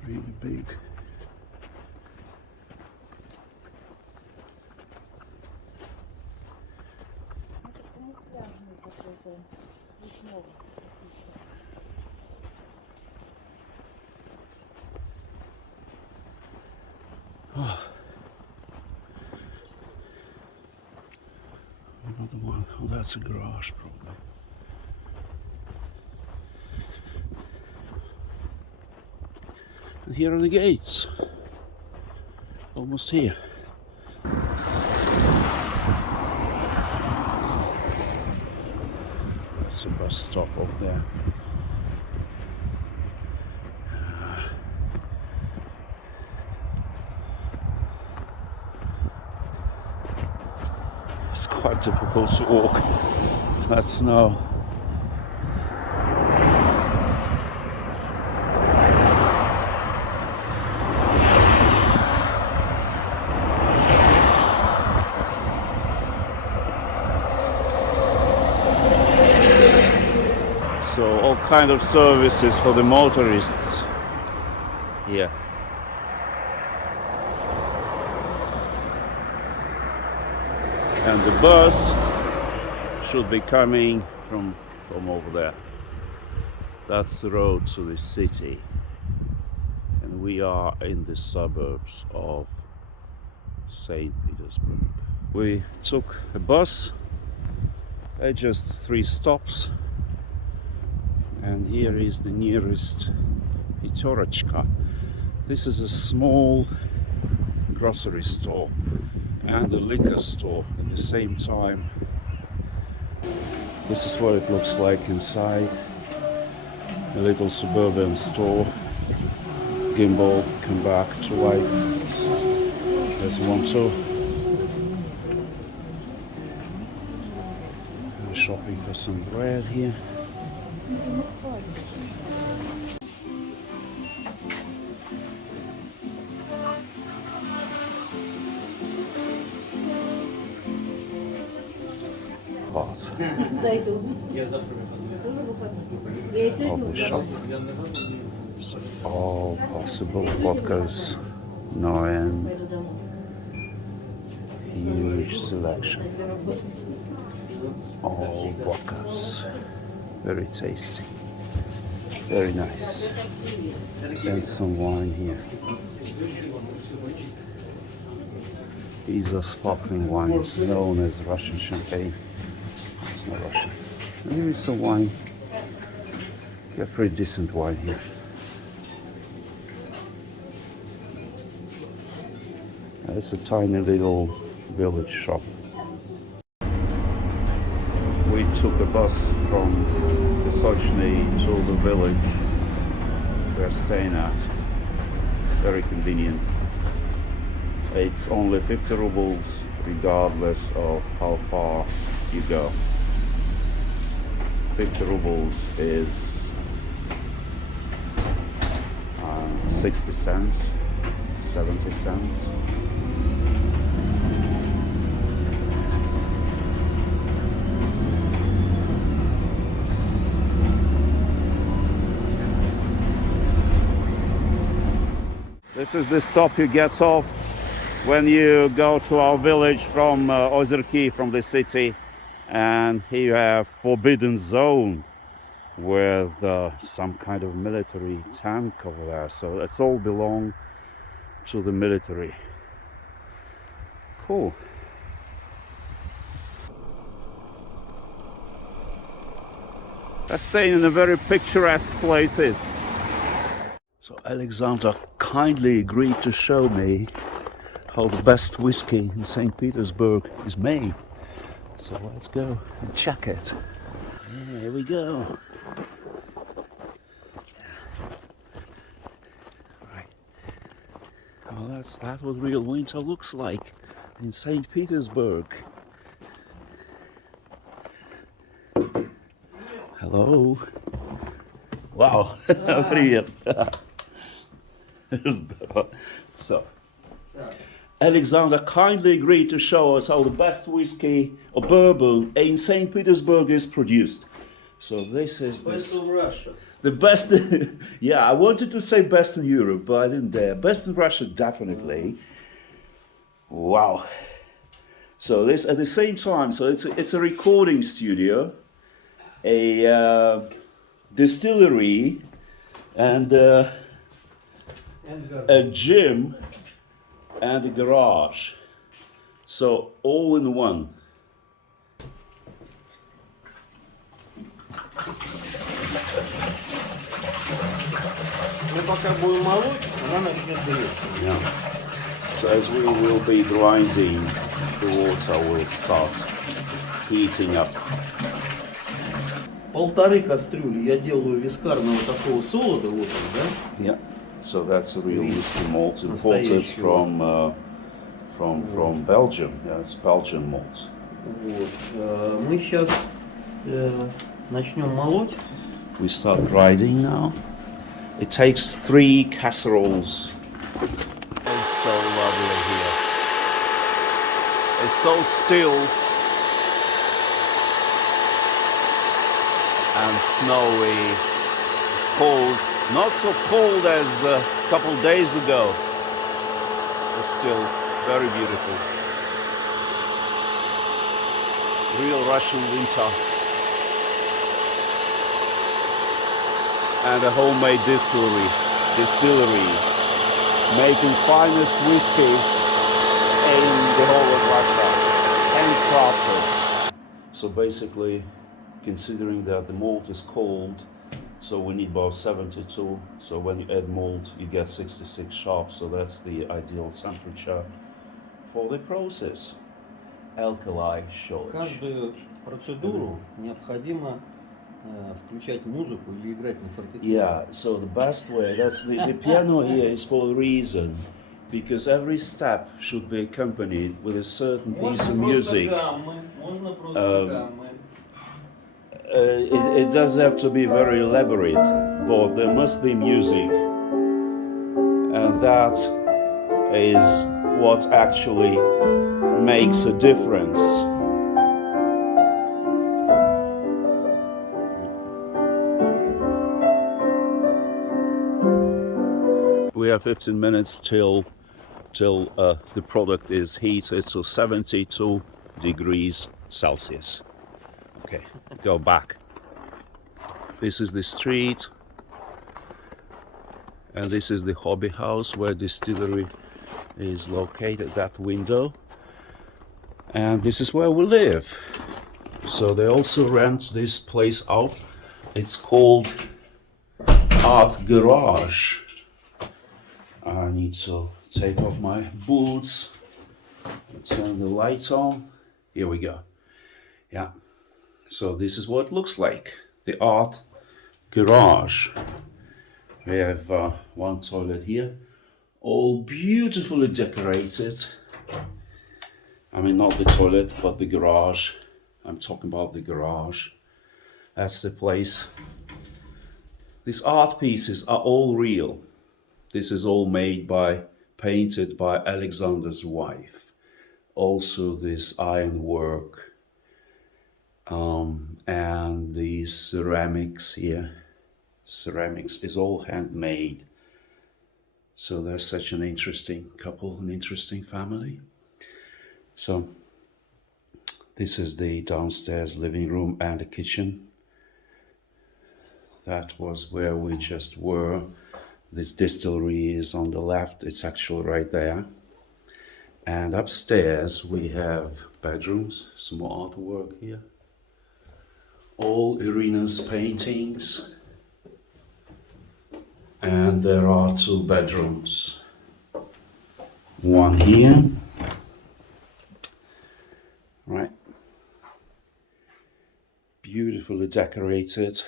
Really big. Oh. Another one. Oh, that's a garage probably. And here are the gates. Almost here. That's a bus stop over there. It's quite difficult to walk. That snow. So all kind of services for the motorists here. And the bus should be coming from over there. That's the road to the city. And we are in the suburbs of St. Petersburg. We took a bus, just 3 stops. And here is the nearest Petersburg. This is a small grocery store and a liquor store at the same time. This is what it looks like inside. A little suburban store. Gimbal, come back to life. There's one too. I'm shopping for some bread here. Hot. Coffee shop. So all possible vodkas, no end. Huge selection. All vodkas. Very tasty. Very nice. And some wine here. These are sparkling wines known as Russian champagne. It's not Russian. And here is some wine. Yeah, pretty decent wine here. It's a tiny little village shop. We took a bus from Vysochny to the village we're staying at. Very convenient. It's only 50 rubles regardless of how far you go. 50 rubles is 60 cents, 70 cents. This is the stop you get off when you go to our village from Ozerki, from the city, and here you have Forbidden Zone with some kind of military tank over there. So it's all belong to the military. Cool. They're staying in a very picturesque places. So Alexander kindly agreed to show me how the best whiskey in St. Petersburg is made. So let's go and check it. Yeah, here we go. Right. Well, that's what real winter looks like in St. Petersburg. Hello. Wow. Привет. So, Alexander kindly agreed to show us how the best whiskey or bourbon in St. Petersburg is produced. So this is Best of Russia. the best. Yeah, I wanted to say best in Europe, but I didn't dare. Best in Russia, definitely. Wow. So this at the same time. So it's a recording studio, a distillery, and a gym and a garage. So all in one. Мы пока будем молоть, она начнет греть. Yeah. So as we will be grinding, the water will start heating up. 1,5 кастрюли я делаю вискарного такого солода, вот он, да? Yeah. So that's a real whiskey malt imported from Belgium. Yeah, it's Belgian malt. Вот. Мы сейчас начнем молоть. We start grinding now. It takes 3 casseroles. It's so lovely here. It's so still and snowy, cold. Not so cold as a couple days ago, but still very beautiful. Real Russian winter. And a homemade distillery, making finest whiskey in the whole of Russia, handcrafted. So basically, considering that the malt is cold, So we need about 72. So when you add malt, you get 66 sharp. So that's the ideal temperature for the process. Alkali shot. Каждую процедуру необходимо включать музыку или играть на фортепиано. Yeah, so the best way, that's the piano here is for a reason, because every step should be accompanied with a certain piece of music. Можно просто гаммы. It doesn't have to be very elaborate, but there must be music, and that is what actually makes a difference. We have 15 minutes till the product is heated to 72 degrees Celsius. Okay, go back. This is the street, and this is the hobby house where distillery is located, that window. And this is where we live. So they also rent this place out. It's called Art Garage. I need to take off my boots, turn the lights on. Here we go. Yeah. So this is what it looks like, the Art Garage. We have one toilet here, all beautifully decorated. I mean, not the toilet, but the garage. I'm talking about the garage. That's the place. These art pieces are all real. This is all painted by Alexander's wife. Also this ironwork. And these ceramics here, ceramics is all handmade. So they're such an interesting couple, an interesting family. So this is the downstairs living room and the kitchen. That was where we just were. This distillery is on the left, it's actually right there. And upstairs we have bedrooms, some more artwork here. All Irina's paintings, and there are 2 bedrooms. One here, right, beautifully decorated.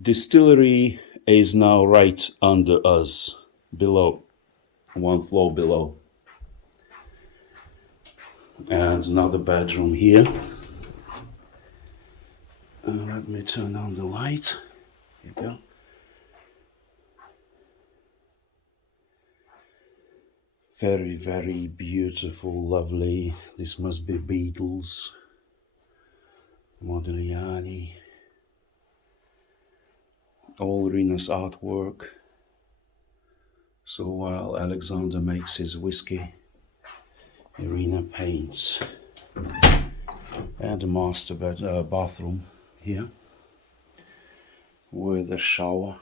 Distillery is now right under us, below, 1 floor below. And another bedroom here. Let me turn on the light. Here you go. Very, very beautiful, lovely. This must be Beatles. Modigliani. All Irina's artwork. So while Alexander makes his whiskey, Irina paints. And a master bathroom here with a shower.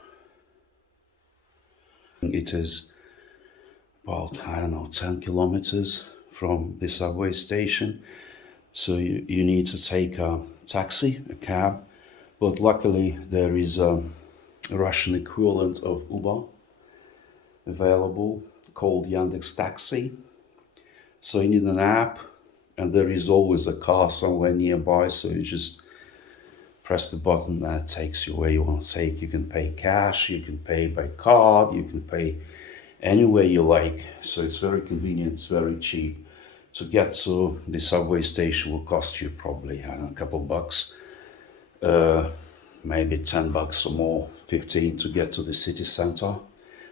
It is about, I don't know, 10 kilometers from the subway station. So you need to take a taxi, a cab, but luckily there is a Russian equivalent of Uber available called Yandex Taxi. So you need an app, and there is always a car somewhere nearby, so you just press the button and it takes you where you want to take. You can pay cash, you can pay by card, you can pay any way you like. So it's very convenient, it's very cheap. To get to the subway station will cost you probably, I don't know, a couple bucks, maybe 10 bucks or more, 15 to get to the city center.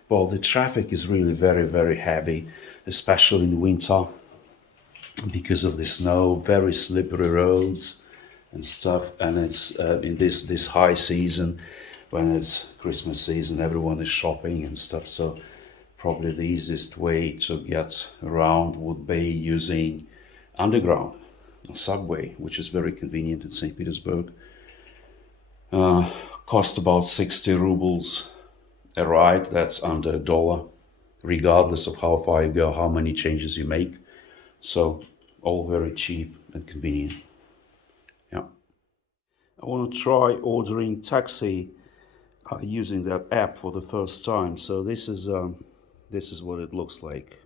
Well, the traffic is really very, very heavy, especially in winter because of the snow, very slippery roads and stuff. And it's in this high season, when it's Christmas season, everyone is shopping and stuff. So probably the easiest way to get around would be using underground or subway, which is very convenient in St. Petersburg. Cost about 60 rubles a ride. That's under $1, regardless of how far you go, how many changes you make. So all very cheap and convenient. Yeah. I want to try ordering taxi using that app for the first time. So this is what it looks like.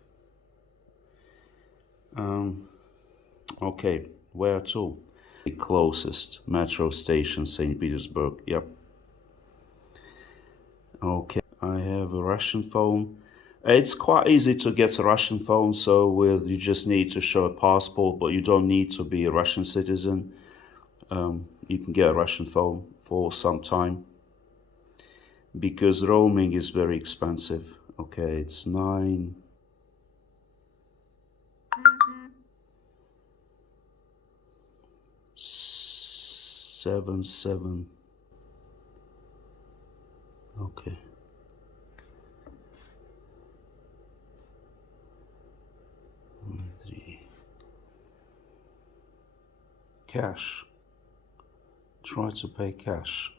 Okay, where to? The closest metro station, St. Petersburg. Yep. Okay, I have a Russian phone. It's quite easy to get a Russian phone, so you just need to show a passport, but you don't need to be a Russian citizen. You can get a Russian phone for some time because roaming is very expensive. Okay, it's 977. Okay. Cash. Try to pay cash.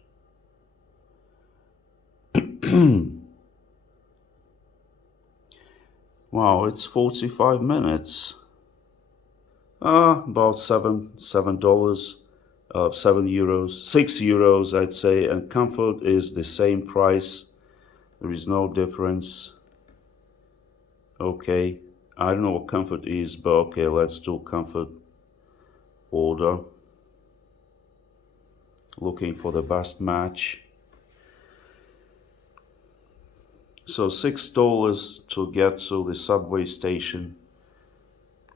Wow, it's 45 minutes. About $7, €7, €6, I'd say, and comfort is the same price. There is no difference. Okay, I don't know what comfort is, but okay, let's do comfort. Order. Looking for the best match. So $6 to get to the subway station,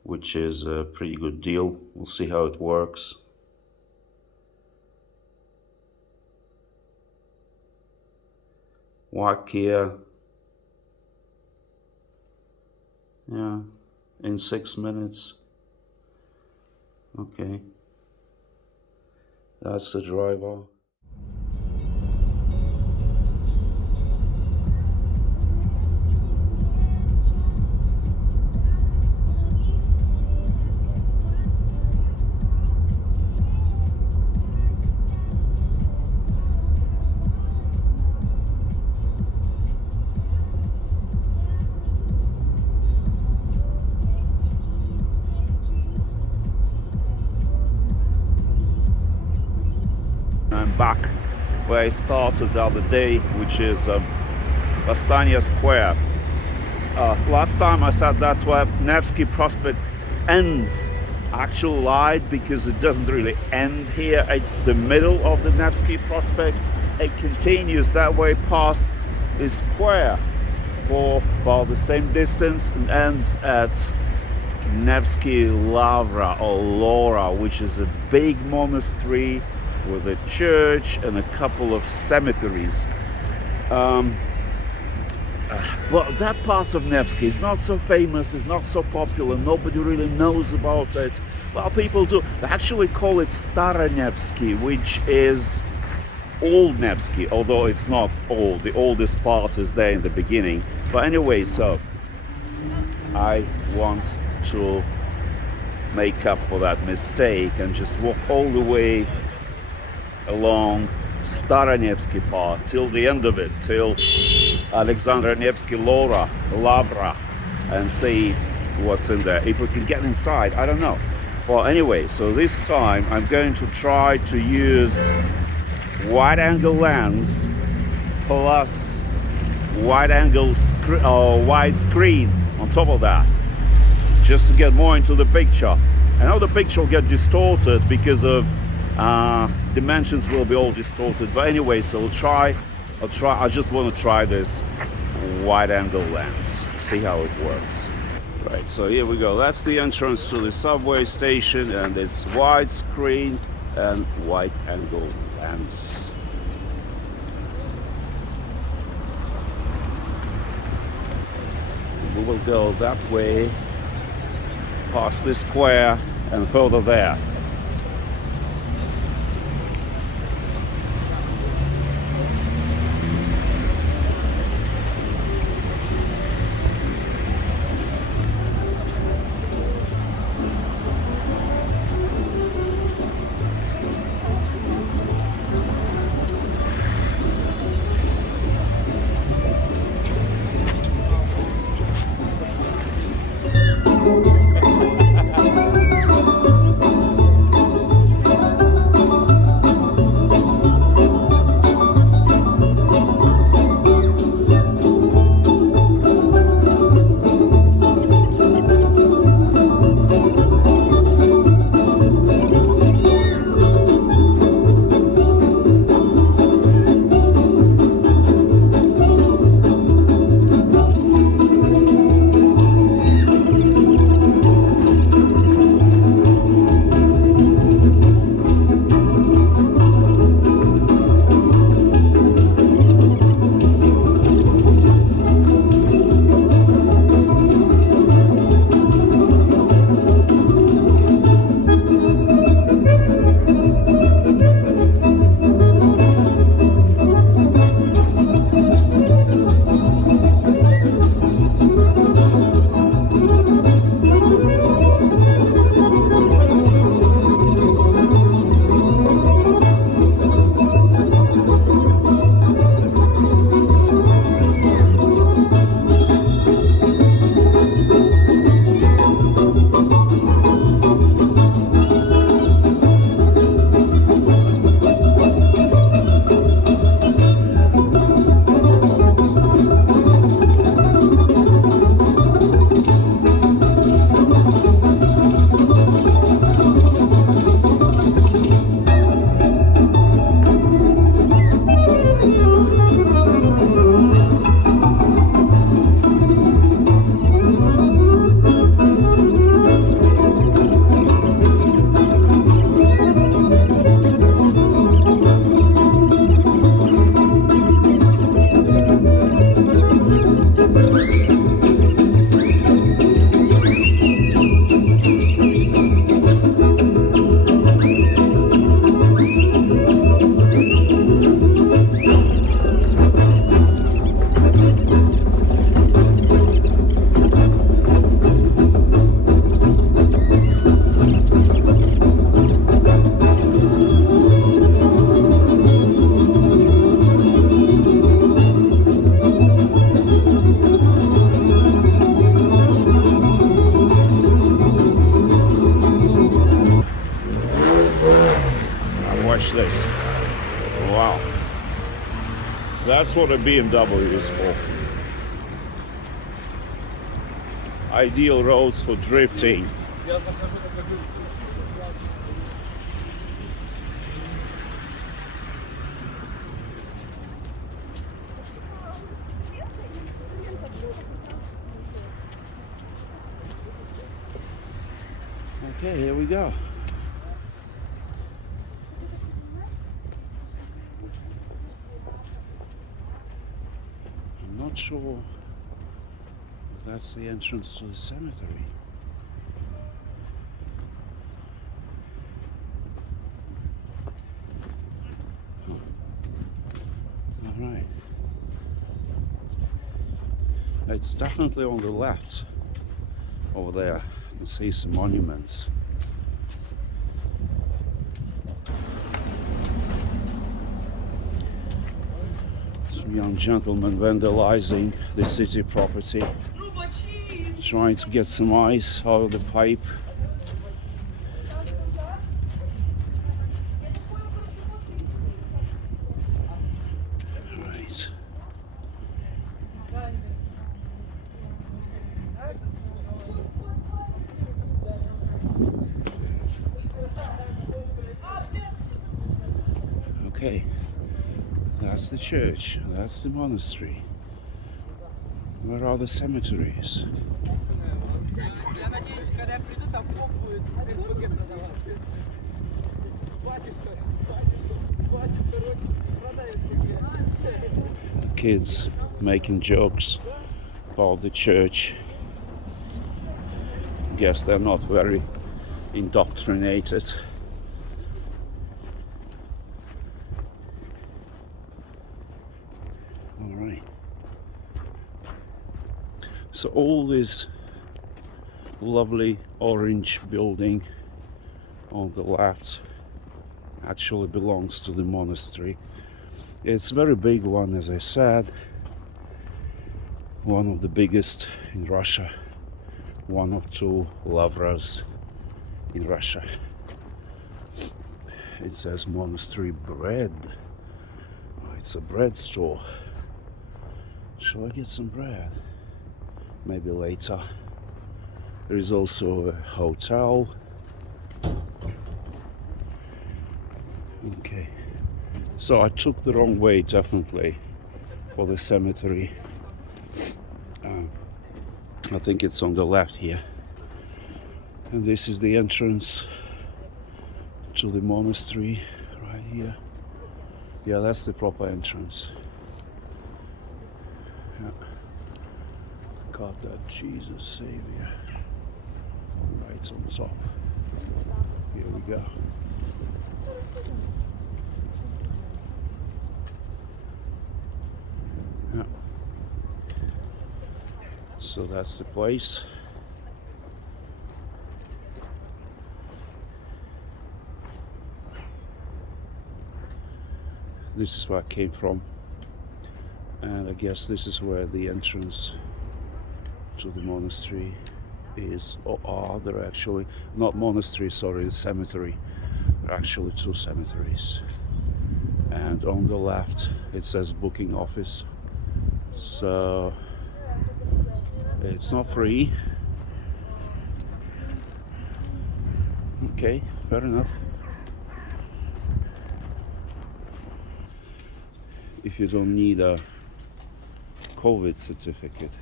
which is a pretty good deal. We'll see how it works. Wakia. Yeah, in 6 minutes. Okay. That's the driver. I'm back where I started the other day, which is Versover Square. Last time I said that's where Nevsky Prospect ends. I actually lied because it doesn't really end here. It's the middle of the Nevsky Prospect. It continues that way past the square for about the same distance and ends at Nevsky Lavra or Laura, which is a big monastery with a church and a couple of cemeteries. But that part of Nevsky is not so famous, it's not so popular, nobody really knows about it. Well, people do. They actually call it Stara Nevsky, which is Old Nevsky, although it's not old. The oldest part is there in the beginning. But anyway, so I want to make up for that mistake and just walk all the way along Stara Nevsky part till the end of it, till Alexander Nevsky Lavra, and see what's in there. If we can get inside, I don't know. Well, anyway, so this time I'm going to try to use wide-angle lens plus wide-angle wide screen on top of that, just to get more into the picture. I know the picture will get distorted because of dimensions will be all distorted, but anyway, so I just want to try this wide-angle lens, see how it works. Right, so here we go. That's the entrance to the subway station, and it's widescreen and wide-angle lens. We will go that way, past the square, and further there. Wow. That's what a BMW is for. Ideal roads for drifting. Okay, here we go. I'm not sure if that's the entrance to the cemetery. Huh. All right. It's definitely on the left over there. You can see some monuments. Some young gentlemen vandalizing the city property, trying to get some ice out of the pipe. Right. Okay, that's the church, that's the monastery. Where are the cemeteries? Kids making jokes about the church. Guess they're not very indoctrinated. All right. So all this lovely orange building on the left actually belongs to the monastery. It's a very big one, as I said, one of the biggest in Russia, one of two lavras in Russia. It says monastery bread. Oh, it's a bread store. Shall I get some bread? Maybe later. There is also a hotel. Okay, so I took the wrong way definitely for the cemetery. I think it's on the left here, and this is the entrance to the monastery right here. Yeah, that's the proper entrance. Yeah. Got that Jesus Savior right on top. Here we go. Yeah. So that's the place. This is where I came from, and I guess this is where the entrance to the monastery is. Oh, there are actually not monastery, sorry, the cemetery. There are actually two cemeteries, and on the left it says booking office, so it's not free. Okay, fair enough. If you don't need a COVID certificate,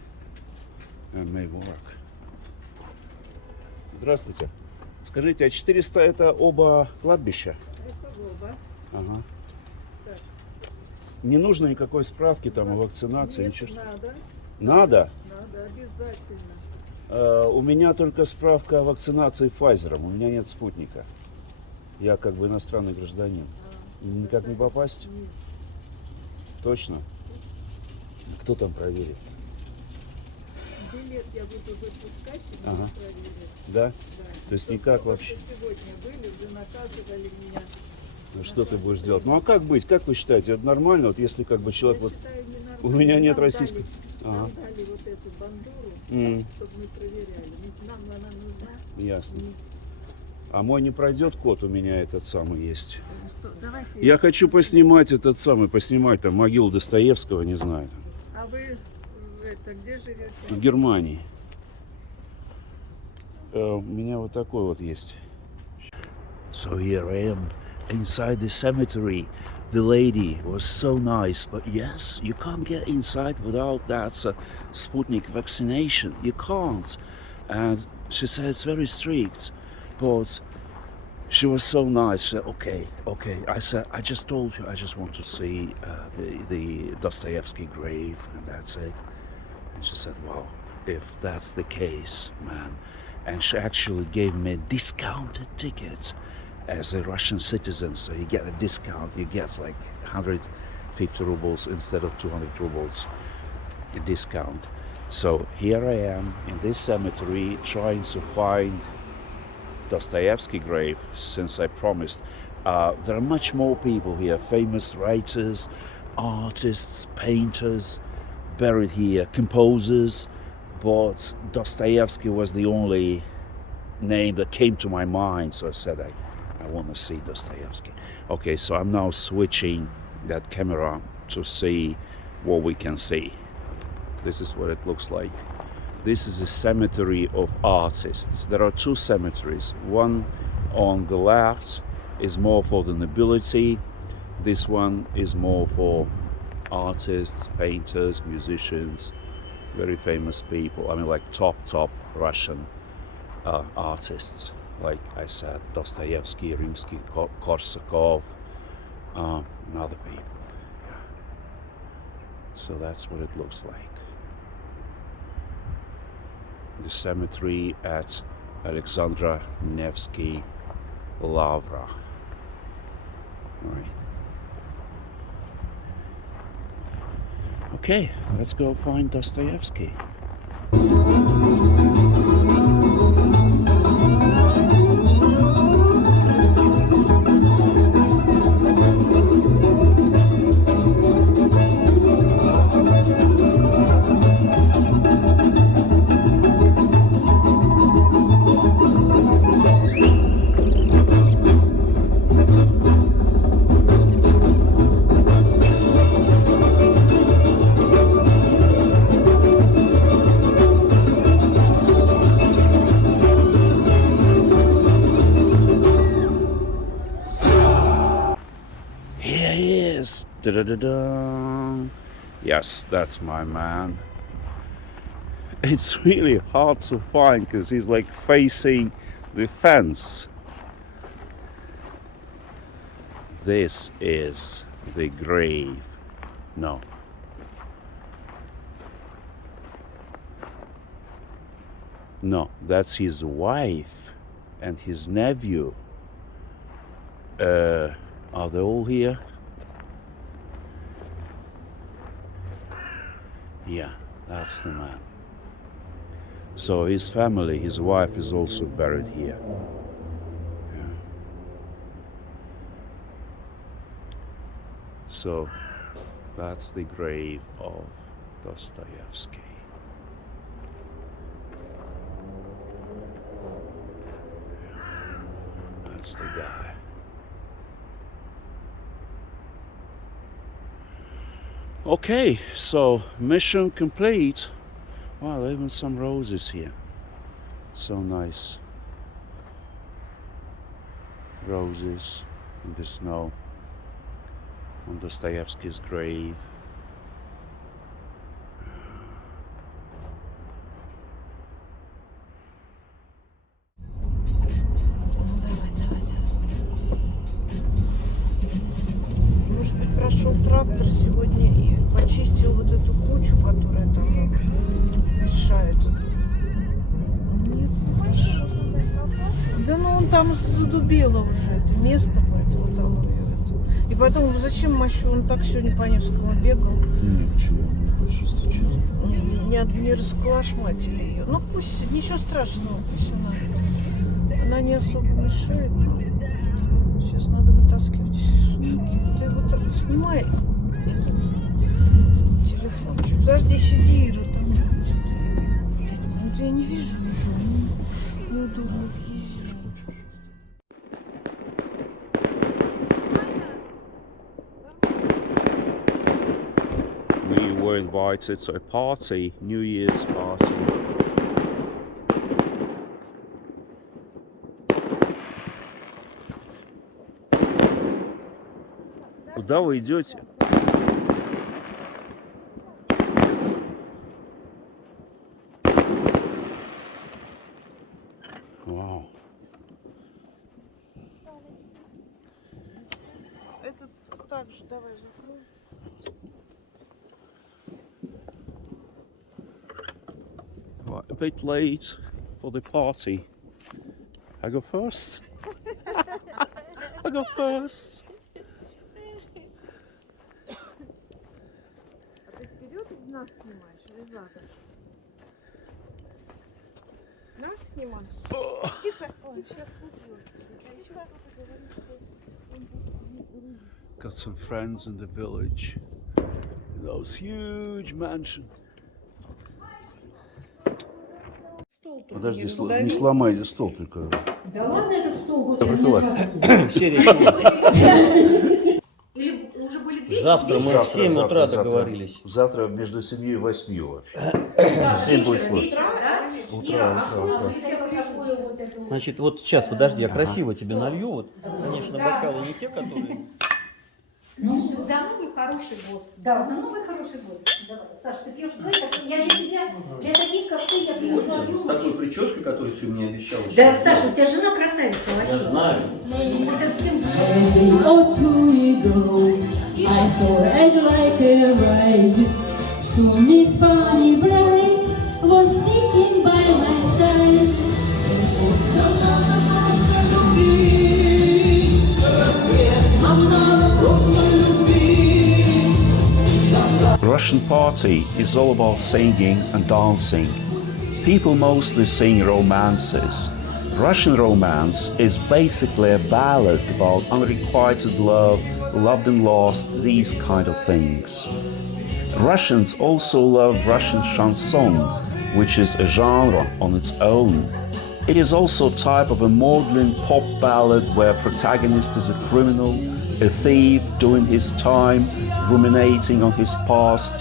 it may work. Здравствуйте. Скажите, а 400 это оба кладбища? Это оба. Ага. Так. Не нужно никакой справки там о вакцинации, Нет, ничего. надо. Надо? Надо, обязательно. У меня только справка о вакцинации Pfizer. У меня нет спутника. Я как бы иностранный гражданин. Никак не попасть? Нет. Точно? Кто там проверит? Билет я буду выпускать, и Ага. проверят. Да? Да. То есть Только никак вот вообще? Сегодня были, уже наказывали меня. Ну, что ты будешь делать? Ну а как быть? Как вы считаете? Это нормально? Вот если как бы человек Я вот... считаю, ненормально. У меня нет Нам российского. Нам Ага. дали вот эту бандуру, М, чтобы мы проверяли. Ведь нам она нужна. ясно. А мой не пройдет код, у меня этот самый есть. Я хочу поснимать этот самый, поснимать там могилу Достоевского, не знаю. А вы где живете? В Германии. У меня вот такой вот есть. So here I am inside the cemetery. The lady was so nice, but yes, you can't get inside without that Sputnik vaccination. You can't. And she said it's very strict, but she was so nice. She said, okay. I said, I just told you, I just want to see the Dostoevsky grave, and that's it. And she said, wow, if that's the case, man. And she actually gave me a discounted ticket as a Russian citizen, so you get a discount. You get like 150 rubles instead of 200 rubles, a discount. So here I am in this cemetery trying to find Dostoevsky grave, since I promised. There are much more people here, famous writers, artists, painters buried here, composers, but Dostoevsky was the only name that came to my mind, so I said I want to see Dostoevsky. Okay, so I'm now switching that camera to see what we can see. This is what it looks like. This is a cemetery of artists. There are two cemeteries. One on the left is more for the nobility. This one is more for artists, painters, musicians, very famous people. I mean, like top Russian artists. Like I said, Dostoevsky, Rimsky-Korsakov, and other people. Yeah. So that's what it looks like. The cemetery at Alexandra Nevsky Lavra. Right. Okay, let's go find Dostoevsky. Da-da-da-da. Yes, that's my man. It's really hard to find because he's like facing the fence. This is the grave. No. No, that's his wife and his nephew. Are they all here? Yeah, that's the man. So his family, his wife is also buried here. Yeah. So that's the grave of Dostoevsky. Yeah. That's the guy. Okay, so mission complete. Wow, even some roses here. So nice. Roses in the snow on Dostoevsky's grave. Может быть, прошел трактор сегодня и почистил вот эту кучу, которая там мешает. Нет, понимаешь? Да ну он там задубело уже это место, поэтому там и поэтому зачем мощу? Он так сегодня по Невскому бегал. Ничего, не почистить. Не расколошматили ее. Ну пусть, ничего страшного, пусть она не особо мешает. Но сейчас надо вытаскивать все сумки. Ты вот снимай этот телефон. Подожди, сиди, Ира, там что-то. Я не вижу. Неудобно ездишь. were invited to a party, New Year's party. Куда вы идете? Вау. Этот также давай закрой. Right, a bit late for the party. I go first. I go first. А ты вперед нас снимаешь или задом? Нас снимаешь? Тихо. Сейчас смотрю. Got some friends in the village. Those huge mansions. Подожди, не сломай стол только. Да ладно, этот стол, господи. Или уже были две? Завтра мы в 7 утра договорились. Завтра между 7 и 8 вообще. Да, 7 будет сложно. вечером, да? Утро. Вот это вот. Значит, вот сейчас, подожди, я красиво тебе налью. Вот, конечно, бокалы не те, которые... Ну, за новый хороший год. Да, за новый хороший год. Давай, Саш, ты пьешь свой, я для тебя, для таких, как ты, я тебе свою. С такой прической, которую ты мне обещал. Да, Саша, у тебя жена красавица вообще. Я знаю. Это тем... A day or two ago, I saw it like a ride. Soon this funny bride was sitting by my side. Russian party is all about singing and dancing. People mostly sing romances. Russian romance is basically a ballad about unrequited love, loved and lost, these kind of things. Russians also love Russian chanson, which is a genre on its own. It is also a type of a maudlin pop ballad where protagonist is a criminal, a thief doing his time, ruminating on his past.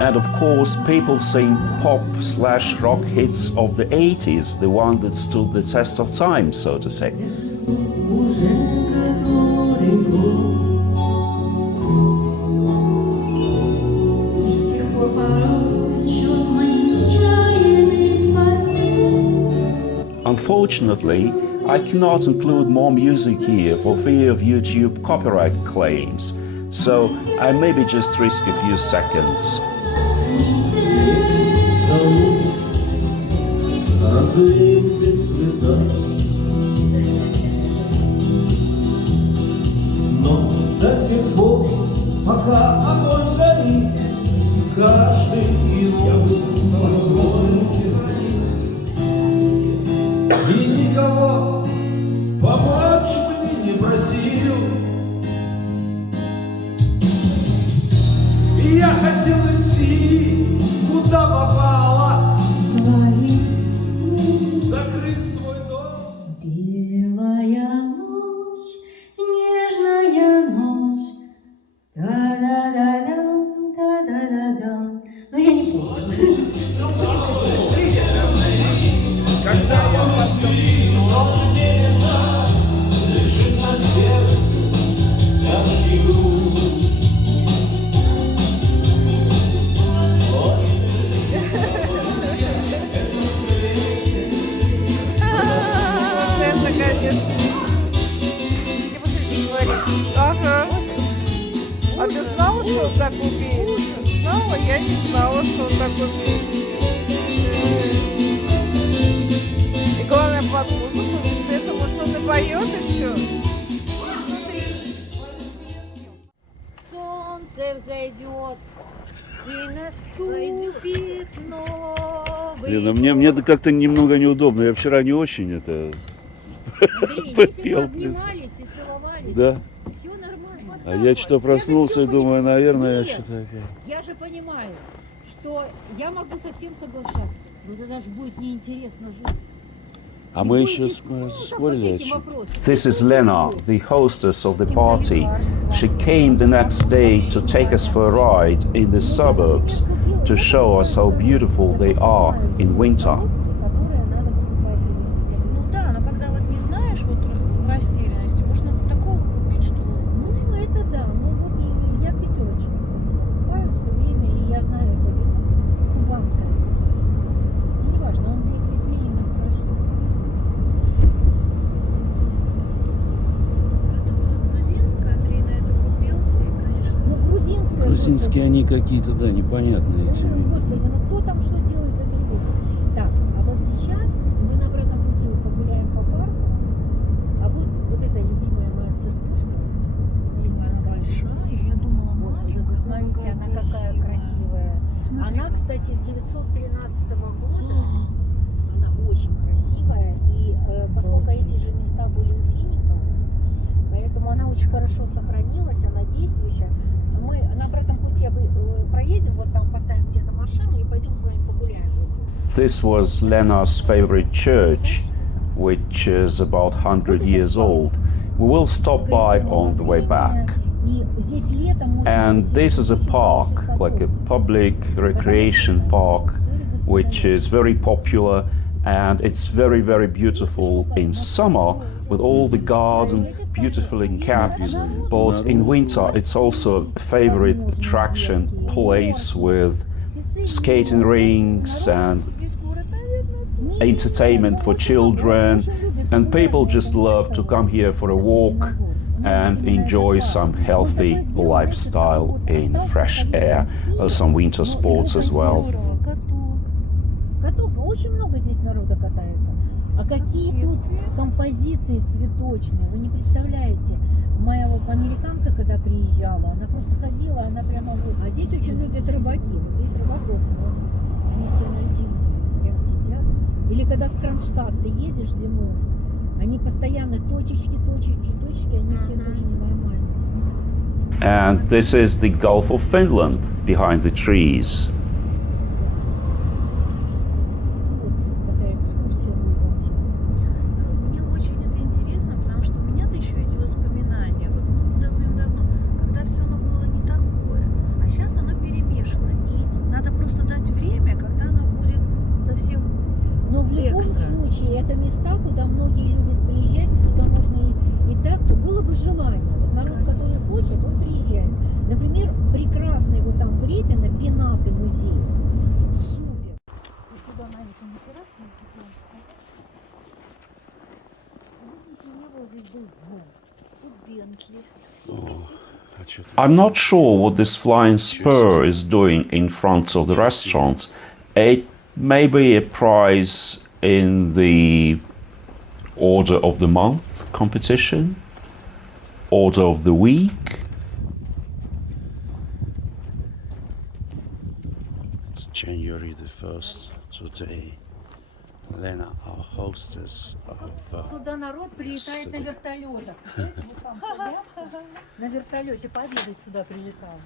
And of course, people sing pop/rock hits of the 80s, the one that stood the test of time, so to say. Unfortunately, I cannot include more music here for fear of YouTube copyright claims, so I maybe just risk a few seconds. И никого помочь мне не просил. И я хотел идти, куда попало, закрыть свой дом. Белая ночь, нежная ночь, да-да-да-дам, да-да-да-дам. Ну я не помню. Когда я лежит на сердце тяжкий груз. Это, конечно. Ага. А ты знала, что он так умеет? Знала? Я не знала, что он так умеет. И главное, под музыку, это может он и поет еще. Солнце взойдет и наступит новый Блин, а мне как-то немного неудобно. Я вчера не очень это Андрей, если бы подпел. обнимались и целовались, Да. все нормально. А я что-то проснулся и всё думаю, понимаю. наверное, я Нет, что-то... я же понимаю, что я могу совсем соглашаться. Но тогда же будет неинтересно жить. А И мы будете еще скучно по спорили о всяким чем. вопросам. This is Что Lena, серьёзно? the hostess of the party. She came the next day to take us for a ride in the suburbs to show us how beautiful they are in winter. Которые надо покупать ими. Ну да, но когда вот не знаешь, вот в растерянности, можно такого купить, что... Ну, это да. Ну, вот и я пятерочек покупаю все время, и я знаю это вино. Кубанское. И неважно, он для Екатерины хорошо. Это было грузинское, Андрей на это купился, и, конечно... Ну, грузинское. Грузинские они какие-то, да, непонятные эти. Господи, ну кто там что делает в этой Грузии? Так, а вот сейчас мы на обратном пути вот погуляем по парку, а вот эта любимая моя церквушка. Смотрите, Она какая. большая, я думала, Вот, маленькая. вы смотрите, она какая красивая. Смотри, Она, кстати, 913 года. Она очень красивая. И поскольку эти же места были у фиников, поэтому она очень хорошо сохранилась, она действующая. Мы на обратном пути проедем, вот там поставим где-то машину и пойдем с вами погуляем. This was Lena's favorite church, which is about 100 years old. We will stop by on the way back. И здесь летом можно And this is a очень park, хороших like a садов. public recreation park, which is very popular, and it's very, very beautiful in summer with all the garden beautifully kept. But in winter, it's also a favorite attraction place with skating rinks and entertainment for children, and people just love to come here for a walk and enjoy some healthy lifestyle in fresh air, some winter sports as well. Каток, очень много здесь народа катается. А какие тут композиции цветочные, вы не представляете. Моя вот американка, когда приезжала, она просто ходила, она прямо вот. А здесь очень любят рыбаки. Вот здесь рыбаков много. Они все на льдинах прям сидят. Или когда в Кронштадт ты едешь зимой, они постоянно точечки, они все тоже ненормальные. And this is the Gulf of Finland behind the trees. Вот такая экскурсия будет вам сегодня. Мне очень это интересно, потому что у меня-то еще эти воспоминания, вот давным-давно, когда все оно было не такое, а сейчас оно перемешано, и надо просто дать время, когда оно будет совсем... Но в любом Экстра. случае это места, куда многие любят приезжать, и сюда можно и так было бы желание. Вот народ, который хочет, он приезжает. Например, прекрасный вот там в Репино пенаты музей. Супер. И туда на этом террасе тут Бентли. I'm not sure what this flying spur is doing in front of the restaurant. It may be a prize in the Order of the Month competition, Order of the Week. It's January the 1st today. Lena, our hostess of Сюда народ прилетает на вертолетах. Вот там садятся, на вертолете пообедать сюда прилетал.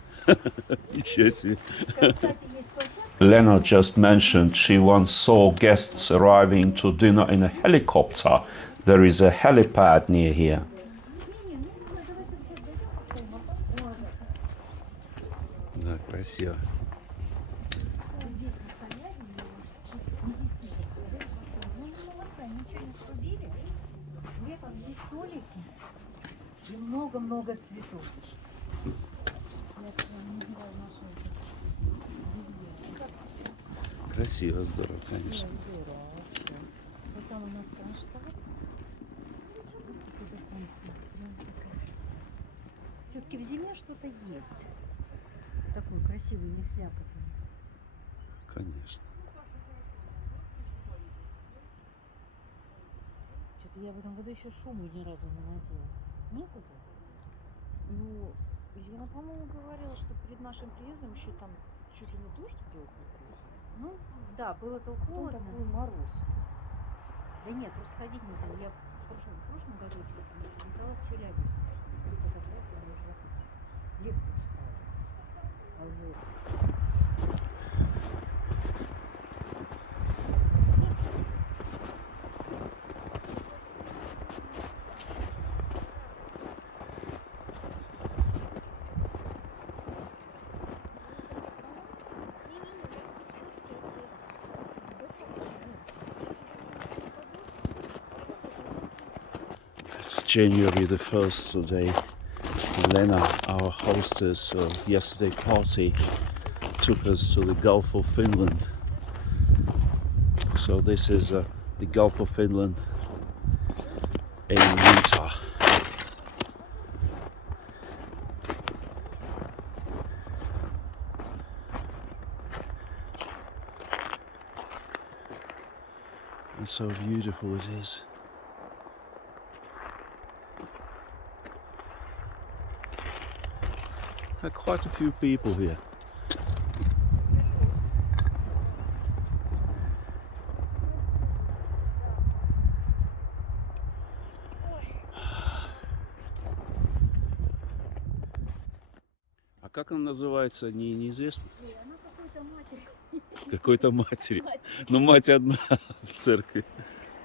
Ничего себе. Кстати, есть площадка. Lena just mentioned she once saw guests arriving to dinner in a helicopter. There is a helipad near here. Да, красиво. Летом здесь столики и много-много цветов. Красиво, здорово, конечно. Здорово вообще. Вот там у нас Кронштадт. Какое-то солнце. Все-таки в зиме что-то есть. Такой красивый, не слякотный. Конечно. Что-то я в этом году еще шума ни разу не надела. Некуда. Ну, Елена, по-моему, говорила, что перед нашим приездом еще там чуть ли не дождь был. Ну, да, было то холодно. Такой мороз. Да нет, просто ходить некуда. Я в прошлом году чуть не летала в Челябинск. Позапрошлом, может, лекции читала. Вот. It's January the 1st today. Lena, our hostess of yesterday party, took us to the Gulf of Finland. So this is the Gulf of Finland in winter. And so beautiful it is. Quite a few people here. А как она называется, неизвестно? Она какой-то матери. Какой-то матери. Но мать одна в церкви.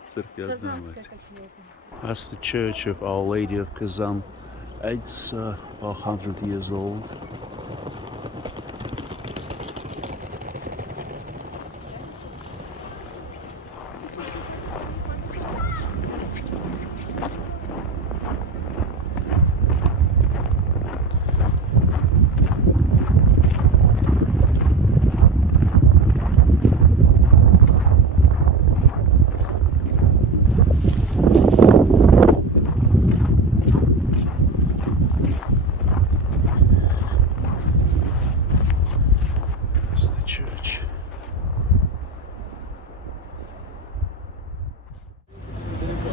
В церкви одна Казанская мать. какая-то. That's the church of Our Lady of Kazan. It's 100 years old.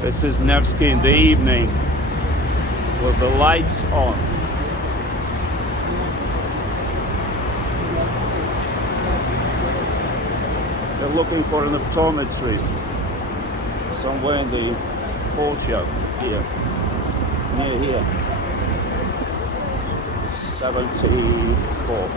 This is Nevsky in the evening with the lights on. They're looking for an optometrist somewhere in the courtyard here, near here. 74.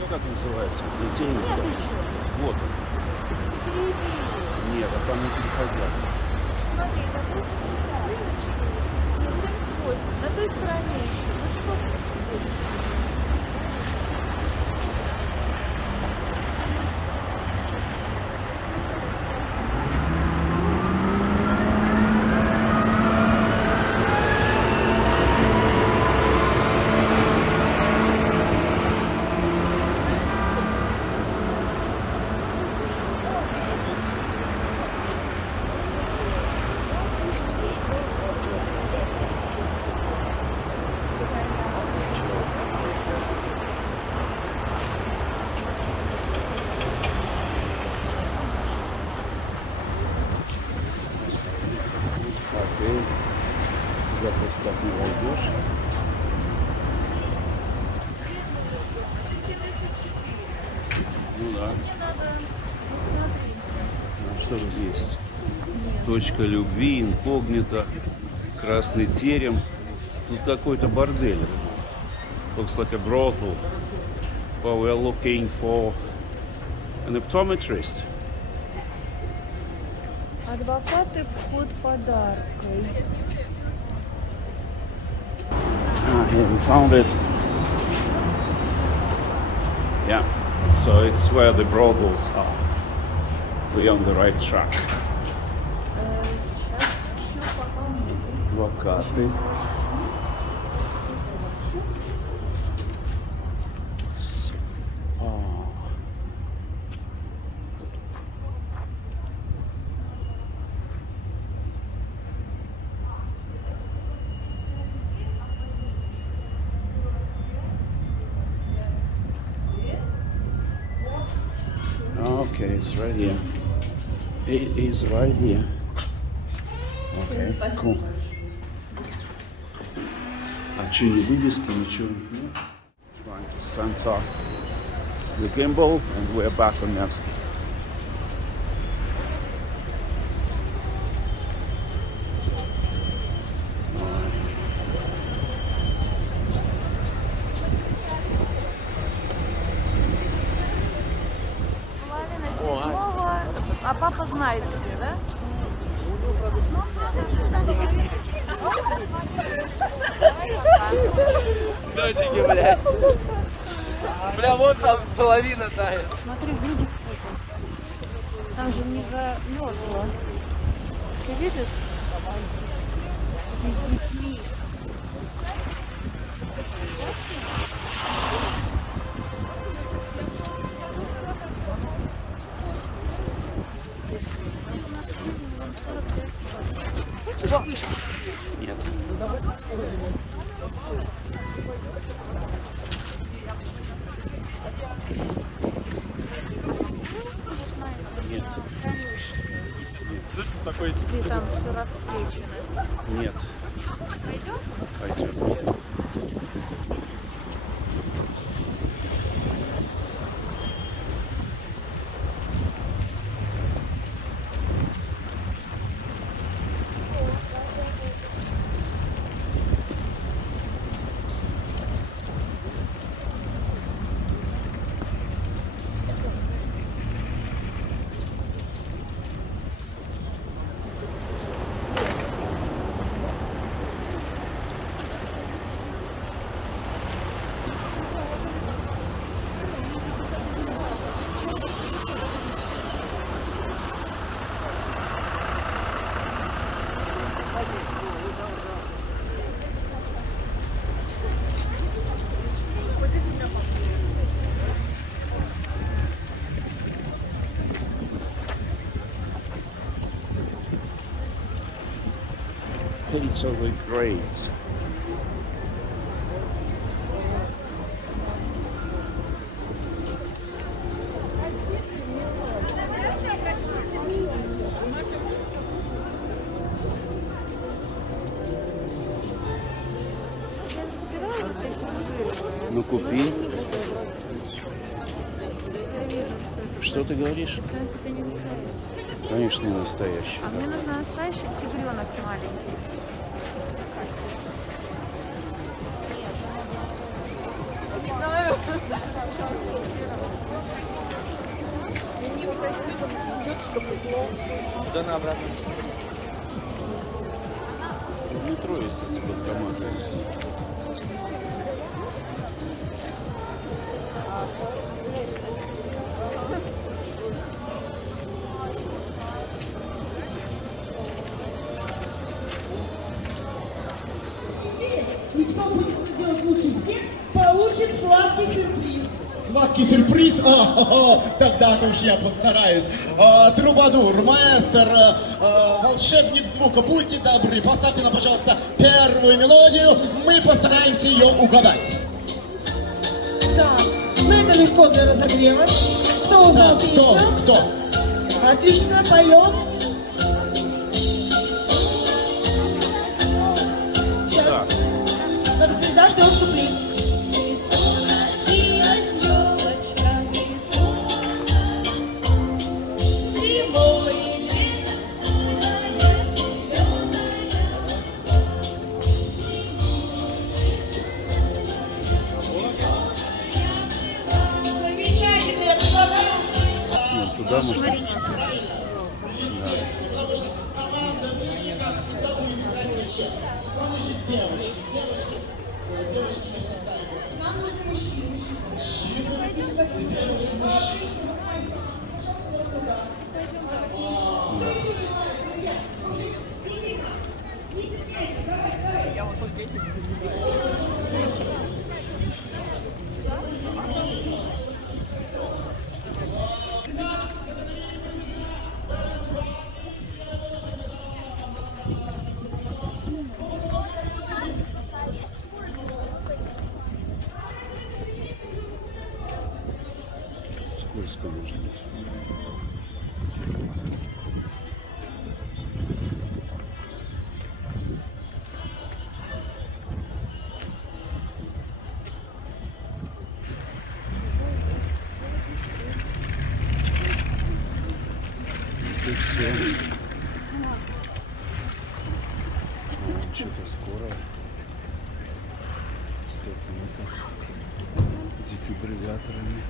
Ну как называется? Плетение как называется? Вот он. Нет, а там не переходят. Смотри, это просто 78. На той стороне еще. Ну что ты? Сюда просто так не войдешь. Ну да. Ну, что же есть? Точка любви, инкогнито, красный терем. Тут какой-то бордель. Looks like a brothel. Well, we're looking for an optometrist. Адвокаты под подаркой. Ah, here we found it. Yeah, so it's where the brothels are. We're on the right track. Сейчас еще пока нет. Адвокаты. Okay, it's right here. It is right here. Okay, cool. А что, не вывески, ничего? Trying to center the gimbal, and we're back on Nevsky. Половина седьмого, а папа знает где, да? Ну все, Доченьки, блядь. Бля, вот там половина тает. смотри, люди. Там же не замерзло. Ты видишь? С детьми. Нет. Нет. Такой Ты там все рассвечено. Нет. Пойдем. Petersburg grades. Ну купи. Что ты говоришь? Конечно, не настоящий. А мне нужно настоящий тигренок маленький. Да на обратно. В метро есть эти банкоматы. И кто будет это делать лучше всех, получит сладкий сюрприз. Сладкий сюрприз? Тогда-то уж я постараюсь. Трубадур, маэстро, волшебник звука, будьте добры, поставьте нам, пожалуйста, первую мелодию. Мы постараемся ее угадать. Так, ну это легко для разогрева. Кто узнал песню? Кто? Отлично, поем. Сейчас. Как звезда ждет вступления. Туда можно. Скользко можно. О, что-то скоро. Что-то дефибрилляторами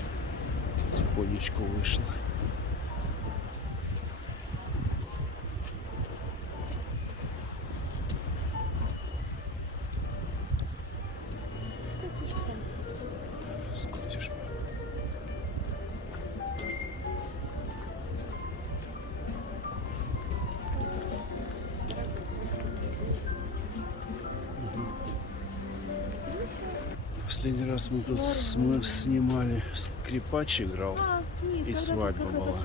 потихонечку вышло. Скотиш. Последний раз мы тут снимали, скрипач играл, и свадьба была.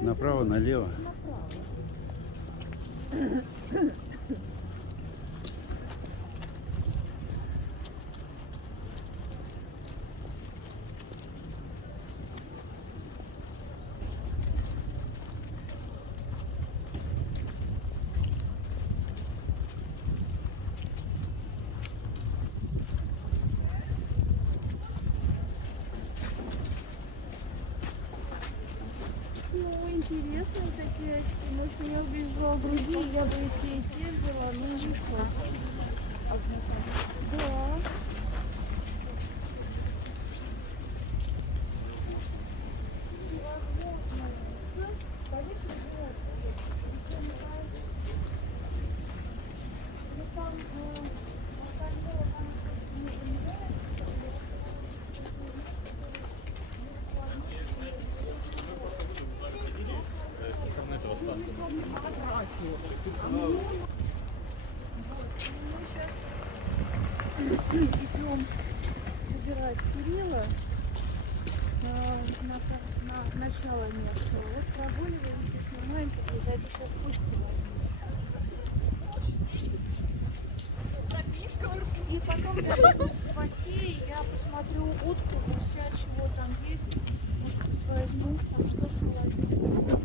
Направо, налево. Интересные такие очки. Может, меня убежала другие, я бы и те взяла, но не вышло. Да. Идем собирать Кирилла на начало места. Вот прогуливаемся, снимаемся, когда это сейчас пушки. И потом я пойду в Баке, я посмотрю утку, гуся, чего там есть. Может быть, возьму, там что в холодильнике.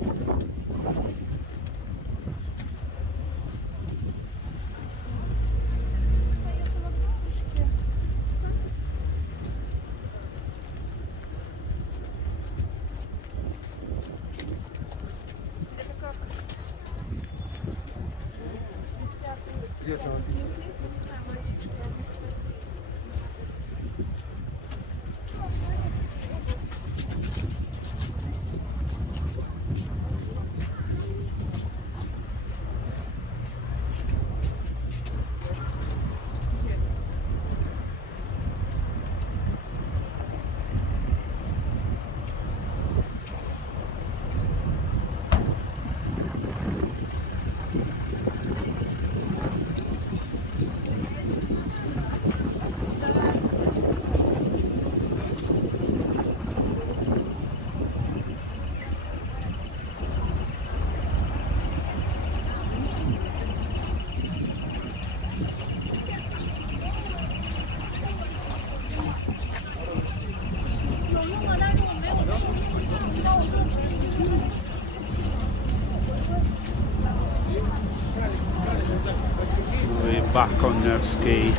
Back on Nevsky.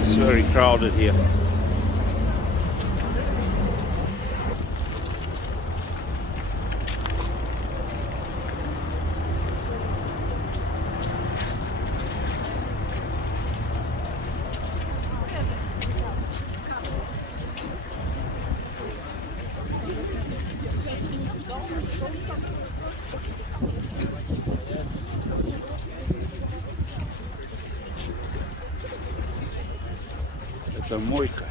It's very crowded here. Автомойка.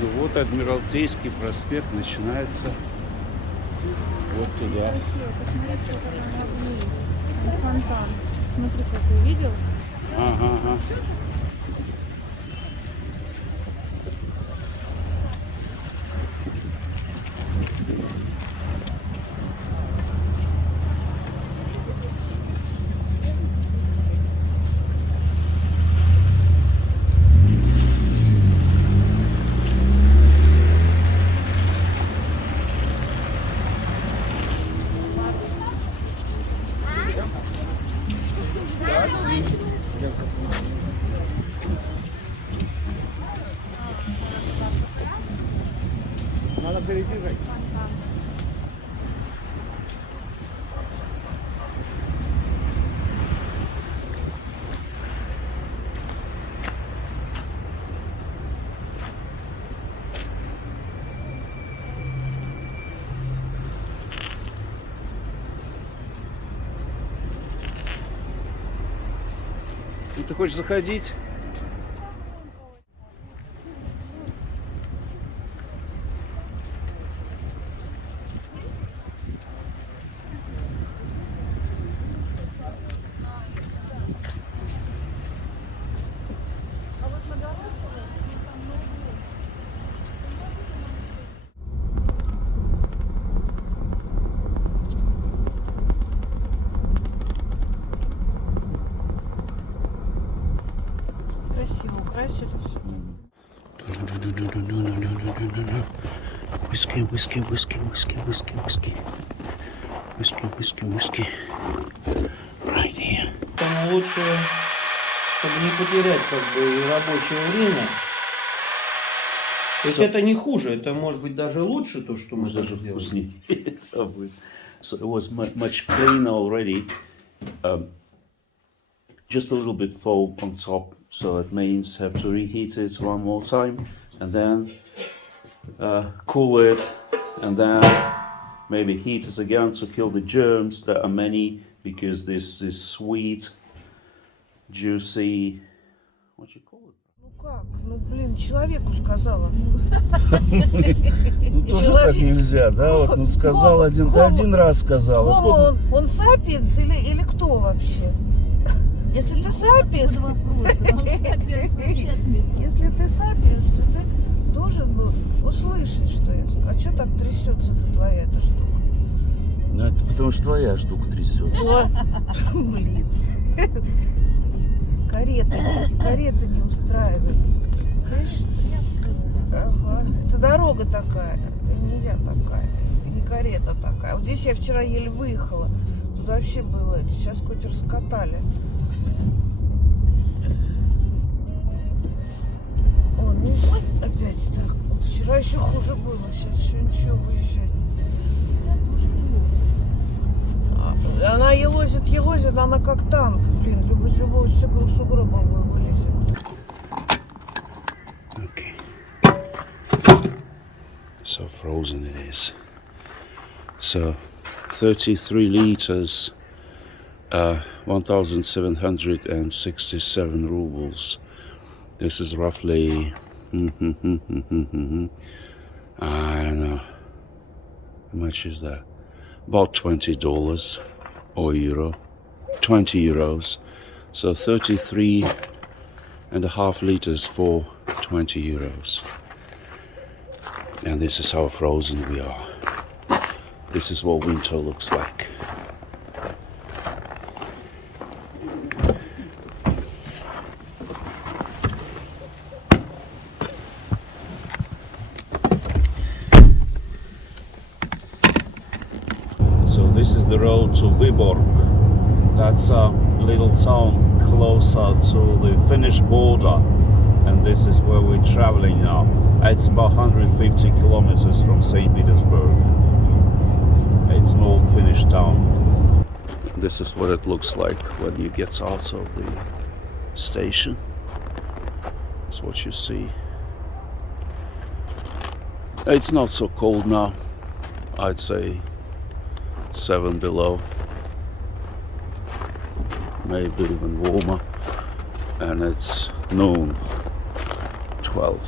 Ну вот Адмиралтейский проспект начинается вот туда. Красиво, посмотрите, какой он фонтан. Смотри, какой, видел? Ага. Надо перебежать. Ну, ты хочешь заходить? Красиво украсили все. Whiskey. Right here. Там лучше, чтобы не потерять как бы и рабочее время. То есть это не хуже, это может быть даже лучше то, что мы Даже сделали. вкуснее. So it was much cleaner already. Just a little bit foam on top, so it means have to reheat it one more time and then cool it and then maybe heat it again to kill the germs. There are many because this is sweet, juicy. What you call it? Ну как? Ну блин, человеку сказала. Ну тоже так нельзя, да? Вот, ну сказал один, ты один раз сказал. А сколько? Он сапиенс или кто вообще? Если ты сапиенс, если ты сапиенс, то ты должен был услышать, что я сказала. А что так трясется-то твоя эта штука? Ну это потому что твоя штука трясется. Блин. Карета не устраивает. Видишь? Ага. Это дорога такая. Это не я такая. Не карета такая. Вот здесь я вчера еле выехала. Тут вообще было это. Сейчас хоть раскатали. Видишь, опять так. Вот вчера еще хуже было, сейчас еще ничего, выезжать. Она елозит, она как танк. Блин, с любого сугроба вылезет. Okay. So frozen it is. So 33 liters, 1,767 rubles. This is roughly, I don't know, how much is that? About $20 or euro, 20 euros. So 33.5 liters for 20 euros. And this is how frozen we are. This is what winter looks like. So this is the road to Vyborg. That's a little town closer to the Finnish border. And this is where we're traveling now. It's about 150 kilometers from St. Petersburg. It's an old Finnish town. This is what it looks like when you get out of the station. That's what you see. It's not so cold now. I'd say 7 below. Maybe even warmer. And it's noon. 12.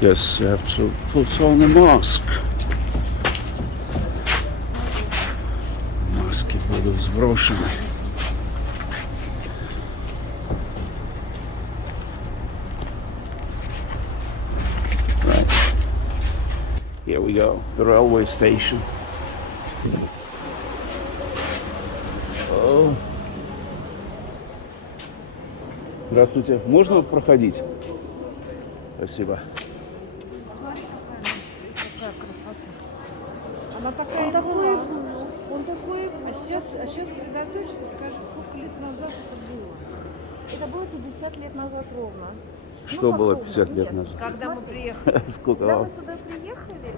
Yes, you have to put on a mask. Маски будут сброшены. Right. Here we go, the railway station. Oh. Здравствуйте. Можно проходить? Спасибо. Она такая такой, он такой. А сейчас сосредоточься, скажи, сколько лет назад это было? Это было 50 лет назад ровно. Что было 50 лет назад? Когда мы приехали. Сколько Когда вам? мы сюда приехали,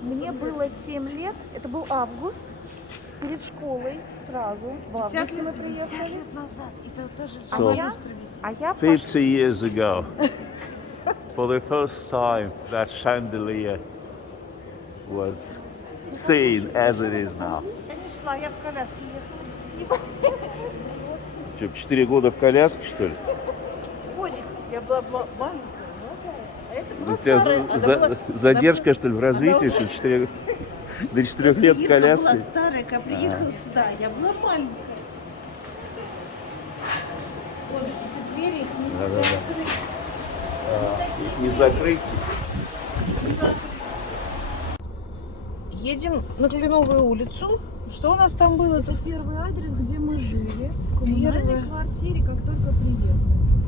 мне было 7 лет, это был август, перед школой сразу, в августе мы приехали. 50 лет назад. Это тоже А я 50 years ago, for the first time, that chandelier was seen as it is now. Я не шла, я в коляске ехала. Что, 4 года в коляске, что ли? Годик, я была маленькая. А это У была тебя старая. задержка, что ли, в развитии, что 4, до 4 лет в Ирка коляске? была старая, когда приехала сюда, я была маленькая. Вот эти двери, их не закрыть. Не закрыть. Едем на Кленовую улицу. Что у нас там было? Это первый адрес, где мы жили, в коммунальной Первый. квартире, как только приехали.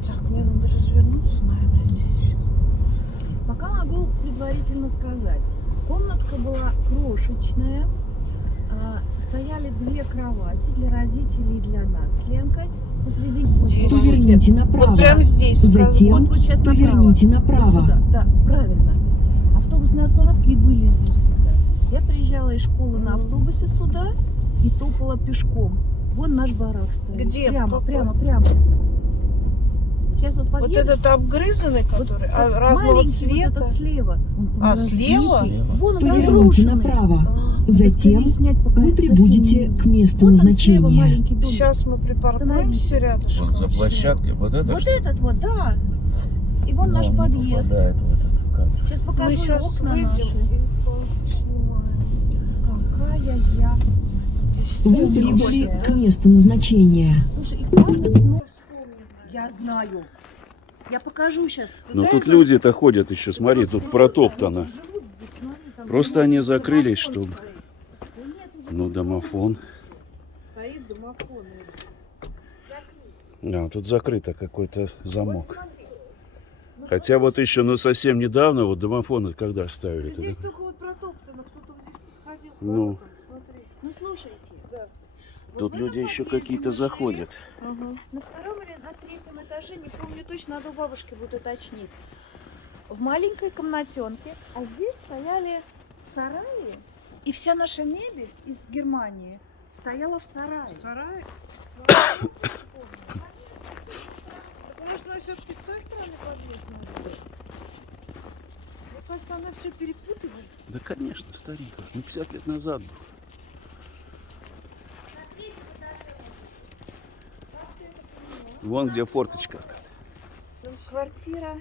Так, мне надо развернуться, наверное, здесь. Пока могу предварительно сказать. Комнатка была крошечная, стояли 2 кровати для родителей и для нас с Ленкой. Посреди Поверните направо. Вот прямо здесь. Затем вот сейчас поверните направо. Сюда. Да, правильно. Автобусные остановки и были здесь всегда. Я приезжала из школы на автобусе сюда и топала пешком. Вон наш барак стоит. Где? Прямо. Сейчас вот Вот подъедешь. этот обгрызанный, который разного маленький цвета. Вот этот слева. Он А, слева? Вон он Поверните разрушенный. направо. Затем вы прибудете к месту Вот он слева назначения. маленький домик. Сейчас мы припаркуемся рядышком. Вот за площадкой, вот это Вот что? этот вот, да. И вон наш подъезд. Попадает в этот кадр. Сейчас Мы покажу сейчас окна выйдем наши. и поснимаем. Какая я. Вы прибыли к месту назначения. Слушай, и правда снова. Я знаю. Я покажу сейчас. Ну тут люди-то ходят еще, смотри, тут протоптано. Просто они закрылись, чтобы... Ну, домофон. Стоит домофон. А, тут закрыто какой-то замок. Хотя вот еще, ну совсем недавно, вот домофоны когда ставили? Здесь только вот протоптано, кто-то здесь ходил. Ну, Смотри. Ну слушайте, Да. тут люди еще какие-то заходят. Ага. на втором или на третьем этаже, не помню точно, надо у бабушки будет уточнить. В маленькой комнатенке, а здесь стояли сараи, и вся наша мебель из Германии стояла в сарае. Сарай? Конечно, все-таки с той стороны подъезд надо. Мне кажется, она все перепутывает. Да, конечно, старенько. Ну, 50 лет назад был. Вон где форточка. Квартира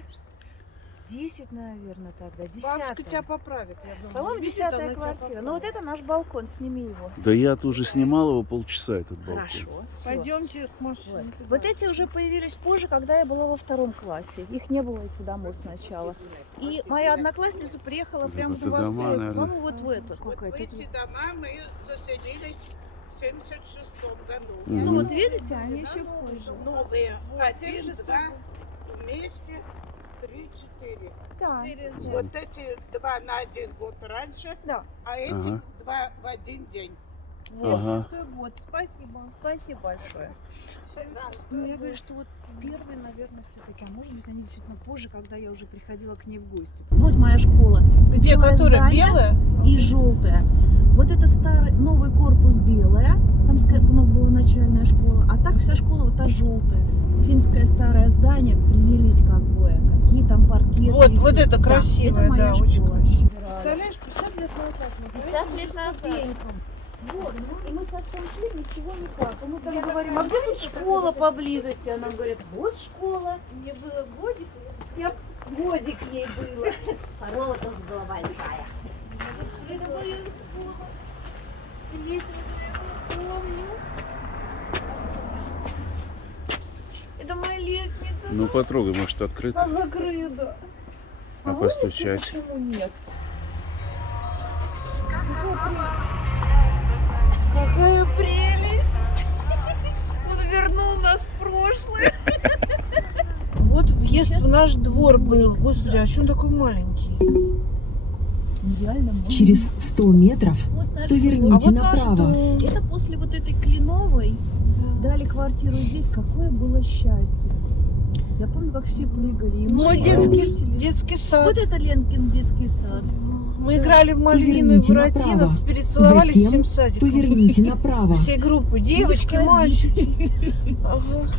10, наверное, тогда. 10. Бабушка тебя поправит, я думаю. По-моему, Видит, 10-я она тебя квартира. Ну вот поправит. это наш балкон, сними его. Да я тоже снимал его полчаса, этот балкон. Хорошо. всё. Пойдемте к машине. Вот эти уже появились позже, когда я была во 2 классе. Их не было этих домов сначала. И моя одноклассница приехала прямо Вот в это дома, новостройку. наверное. По-моему, вот в эту. Какая-то. Эти дома мы заселились в 76 году. Мгм. Ну вот видите, они еще позже. Новые. 1, 2 вместе, 3, 4. Да. Вот эти 2 на 1 год раньше, Да. а эти Ага. 2 в один день. Ага. Вот, спасибо. Спасибо большое. Ну, я говорю, что вот первые, наверное, все-таки, а может быть, они действительно позже, когда я уже приходила к ней в гости. Вот моя школа. Где, Белое которая здание белая? и желтая. Вот это старый, новый корпус белая. Там у нас была начальная школа. А так вся школа вот та желтая. Финское старое здание, прелесть какое. Какие там паркеты. Вот, висят. вот это красивое, это моя да, очень школа. красиво. Представляешь, 50 лет назад. 50 лет назад. Вот, и мы с отцом шли, ничего не так. А мы там говорим, а где тут школа поблизости? Она говорит, вот школа. Мне было годик. Годик ей было. Корова тоже была большая. Это моя школа. Лестницу я помню. Это моя лестница. Ну потрогай, может открыто. Она закрыта. А постучать? Почему нет? Какая прелесть! Он вернул нас в прошлое. Вот въезд в наш двор был. Господи, а что он такой маленький? Реально много. Через 100 метров Вот наш поверните А вот наш направо. дом. Это после вот этой Кленовой дали квартиру здесь. Какое было счастье. Я помню, как все прыгали. И Мой мы, и детский, родители. детский сад. Вот это Ленкин детский сад. Мы играли в Мальвину и Поверните Буратино, направо. перецеловались Затем всем садиком. поверните направо. Всей группы. Девочки, Не мальчики. Ага.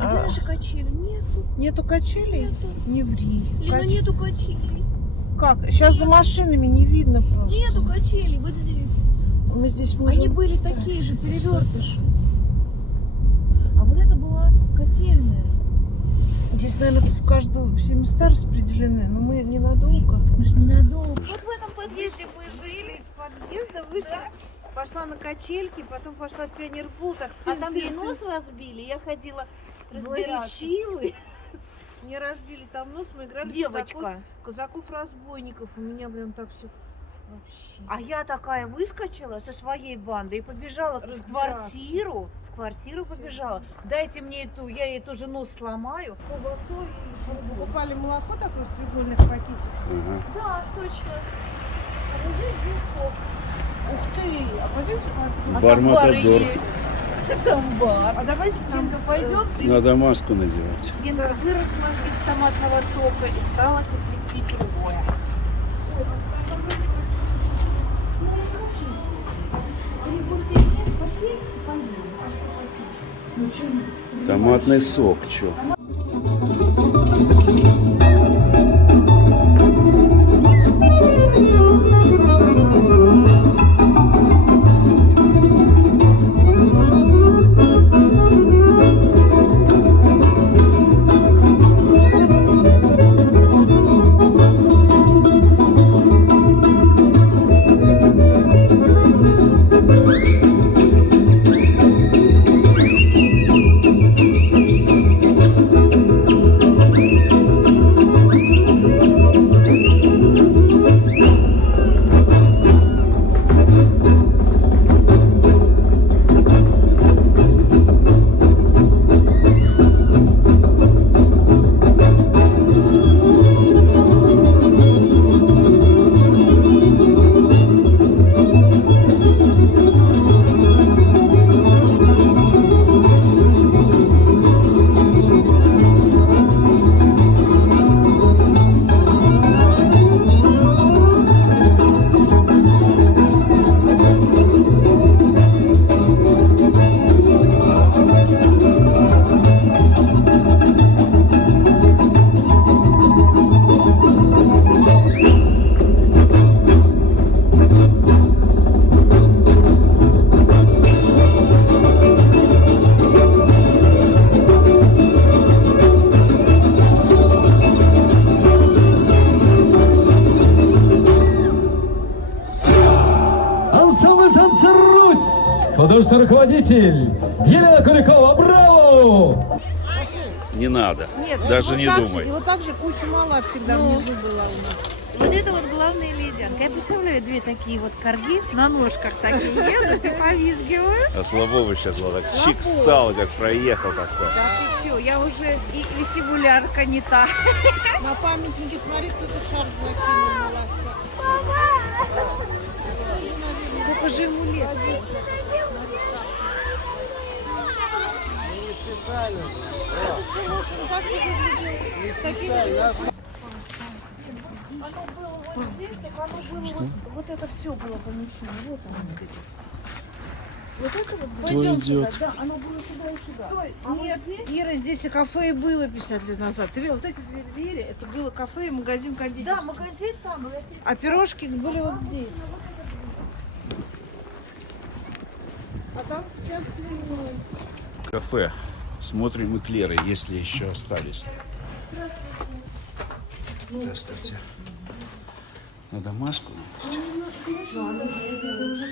А где наши качели? Нету. Нету качелей? Нету. Не ври. Лена, нету качелей. Как? Сейчас за машинами не видно просто. Нету качелей. Вот здесь. Мы здесь можем Они были встать. такие же, перевертыши. А вот это была котельная. Здесь, наверное, в каждом все места распределены, но мы ненадолго. Мы ж ненадолго. Вот в этом подъезде мы жили, из подъезда вышла, пошла на качельки, потом пошла в пионерфул, так А там ей нос разбили. Я ходила разбираться. злоречивый. Мне разбили там нос, мы играли в Девочка. казаков-разбойников. У меня прям так все вообще. А я такая выскочила со своей бандой и побежала в Разбираться. квартиру. В квартиру побежала. Дайте мне эту, я ей тоже нос сломаю. Покупали молоко такое в прикольных пакетиках. Ага. Да, точно. А вот здесь был сок. Ух ты! А пойдемте А Бар там бары Матадор. есть. Там бар. А давайте там Генка, пойдем? Надо маску надевать. Генка выросла из томатного сока и стала теперь питьевое. Томатный сок, чё? Художественный руководитель Елена Куликова. Браво! Не надо, Нет, даже вот не так думай. Же, и вот так же куча мала всегда внизу была у нас. Вот это вот главная ледянка. Я представляю, две такие вот корги на ножках такие едут и повизгивают. А Славова сейчас вот так чик стал, как проехал как-то. Да ты чё, я уже и вестибулярка не та. На памятнике смотри, кто-то шар закинул. Сколько же ему лет? Оно было вот здесь, так оно было вот это все было помещение. Вот оно. Вот это вот пойдем сюда, да, оно было сюда и сюда. Нет, Ира, здесь и кафе и было 50 лет назад. Ты видел, вот эти две двери, это было кафе и магазин кондитерский. Да, магазин там. А пирожки были вот здесь. А там сейчас Кафе. Смотрим эклеры, если еще остались. Здравствуйте. Надо маску. Надо, это уже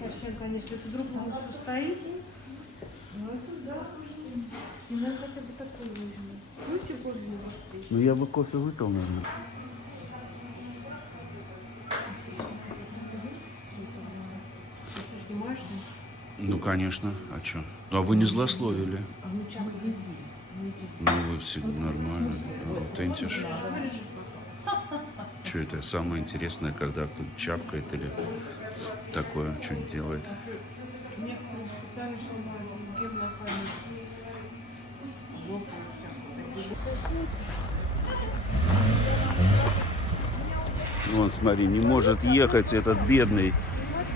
совсем, конечно, это вдруг на вас стоит. Ну это да. И надо хотя бы такой возьму. Ключи поздно. Ну я бы кофе выпил, наверное. Ты снимаешь, Ну конечно, а что? А вы не злословили? Ну вы всегда нормально, аутентиш. Что это самое интересное, когда кто-то чавкает или такое что-нибудь делает? некоторые специально шалбаны, гемная память. Вон, смотри, не может ехать этот бедный.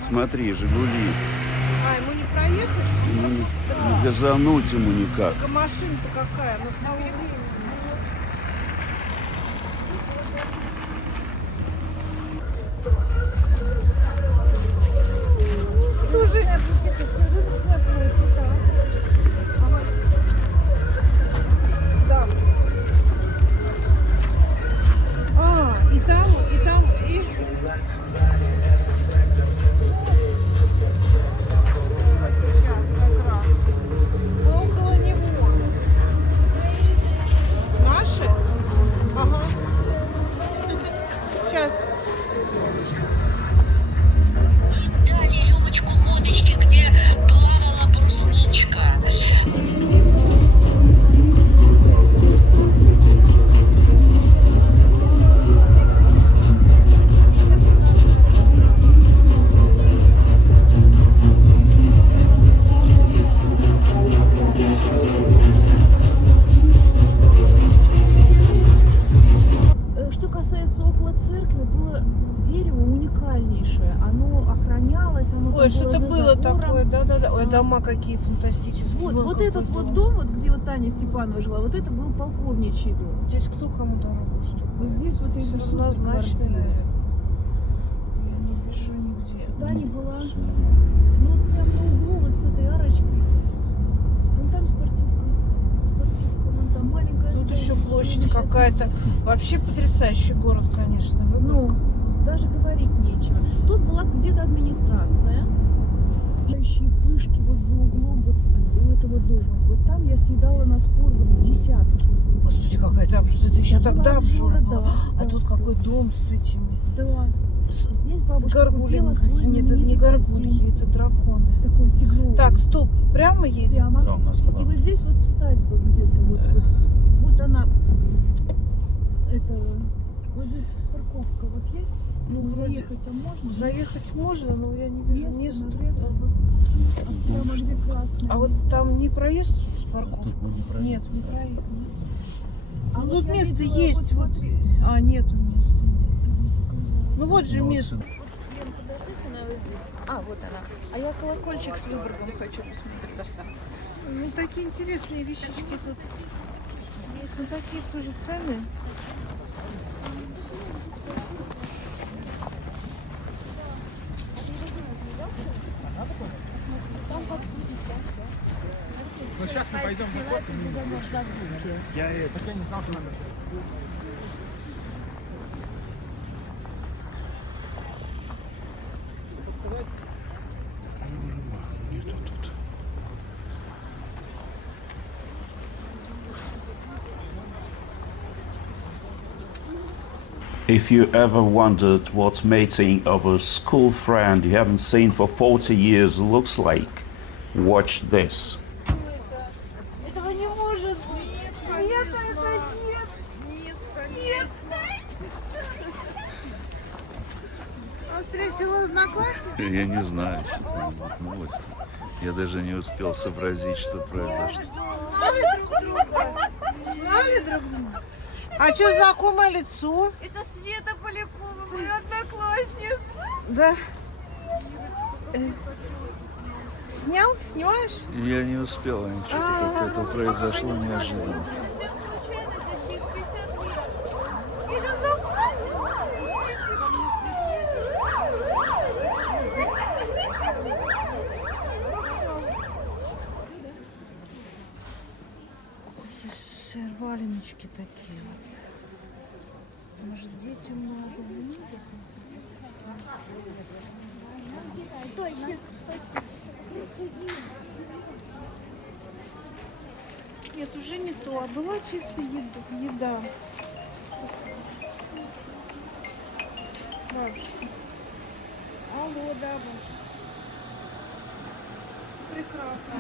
Смотри, Жигули. А, ему не проехать? Ну, не газануть ему никак. Только машина-то какая? Ну, на время. Да. А, и там, и... Сейчас как раз. Мы около него. Наши? Ага. Сейчас. Дали рюмочку водочки, где плавала брусничка. Что касается около церкви, было дерево уникальнейшее. Оно охранялось, оно там Ой, что-то за было забором. такое, да-да-да. Ой, дома какие фантастические. Вот, Вон вот какой этот вот дом, вот где вот Таня Степанова жила, вот это был полковничий дом. Здесь кто кому дорогу уступил? Вот здесь вот эти вот Однозначно, квартиры. наверное. Я не вижу нигде. Таня была, ну вот прям на углу вот с этой арочкой. Вон там спортивка, вон там маленькая. Тут здание. еще площадь Сейчас какая-то. Вообще потрясающий город, конечно. Ну, даже говорить нечего. Тут была где-то администрация. Летающие пышки вот за углом вот у этого дома. Вот там я съедала на спор вот десятки. Господи, какая там что-то еще Да, тогда была обжора обжора, была. да, А да, тут да. какой дом с этими. Да. Здесь бабушка Горгульи. купила свой Нет, это не знаменитый горгульи, костюм. это драконы. Такой тигровый. Так, стоп. Прямо едем? Прямо. Да, у нас И была. вот здесь вот встать бы где-то. Вот она. Это. Вот здесь парковка вот есть. Ну, заехать там можно? Заехать можно, но я не вижу места. А прямо где красный. А вот там не проезд с парковкой? Нет, не проезд. А Ну вот тут я место видела, есть. вот Вот. смотри. А, нету места. Ну вот же место. Вот, Лен, подождись, она вот здесь. А, вот она. А я колокольчик с Выборгом хочу посмотреть. Ну такие интересные вещички тут. Есть, ну такие тоже цены. Ну сейчас мы пойдем за кофе. Я не знал, что надо. Нет. If you ever wondered what mating of a school friend you haven't seen for 40 years looks like, watch this. Этого не может быть. Нет, это нет. Нет. Он встретил одноклассника. Я не знаю, что это новость. Я даже не успел сообразить, что произошло. Знали друг друга? Знали друг друга? А что, знакомое лицо? Это Света Полякова, моя одноклассница. Да. Снял? Снимаешь? Я не успел ничего, как это произошло неожиданно. Валеночки такие вот. Может, детям надо? Нет, уже не то. А была чисто еда. Бабушка. Алло, да, бабушка. Прекрасно.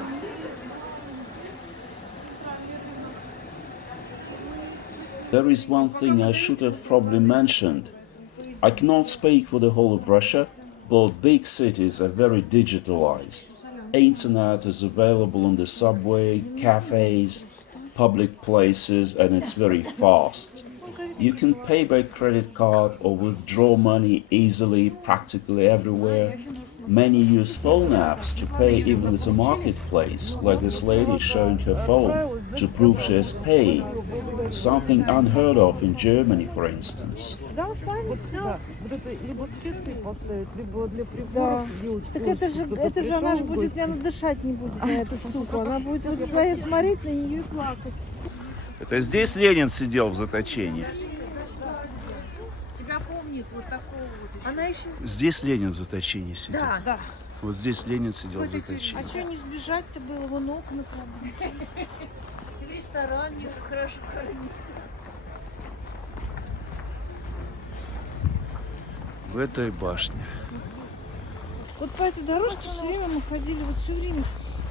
There is one thing I should have probably mentioned. I cannot speak for the whole of Russia, but big cities are very digitalized. Internet is available on the subway, cafes, public places, and it's very fast. You can pay by credit card or withdraw money easily practically everywhere. Many use phone apps to pay even at a marketplace, like this lady showing her phone to prove she has paid. Something unheard of in Germany, for instance. Да. Так это же она же будет, наверное, дышать не будет на эту штуку. Она будет смотреть на нее и плакать. Это здесь Ленин сидел в заточении? Тебя помнит вот такого вот. Она еще... Здесь Ленин в заточении сидел? Да. Вот здесь Ленин сидел в заточении. А что не сбежать-то было? Вон окна там. В ресторане хорошо кормить. В этой башне. Вот по этой дорожке все время мы ходили, вот все время.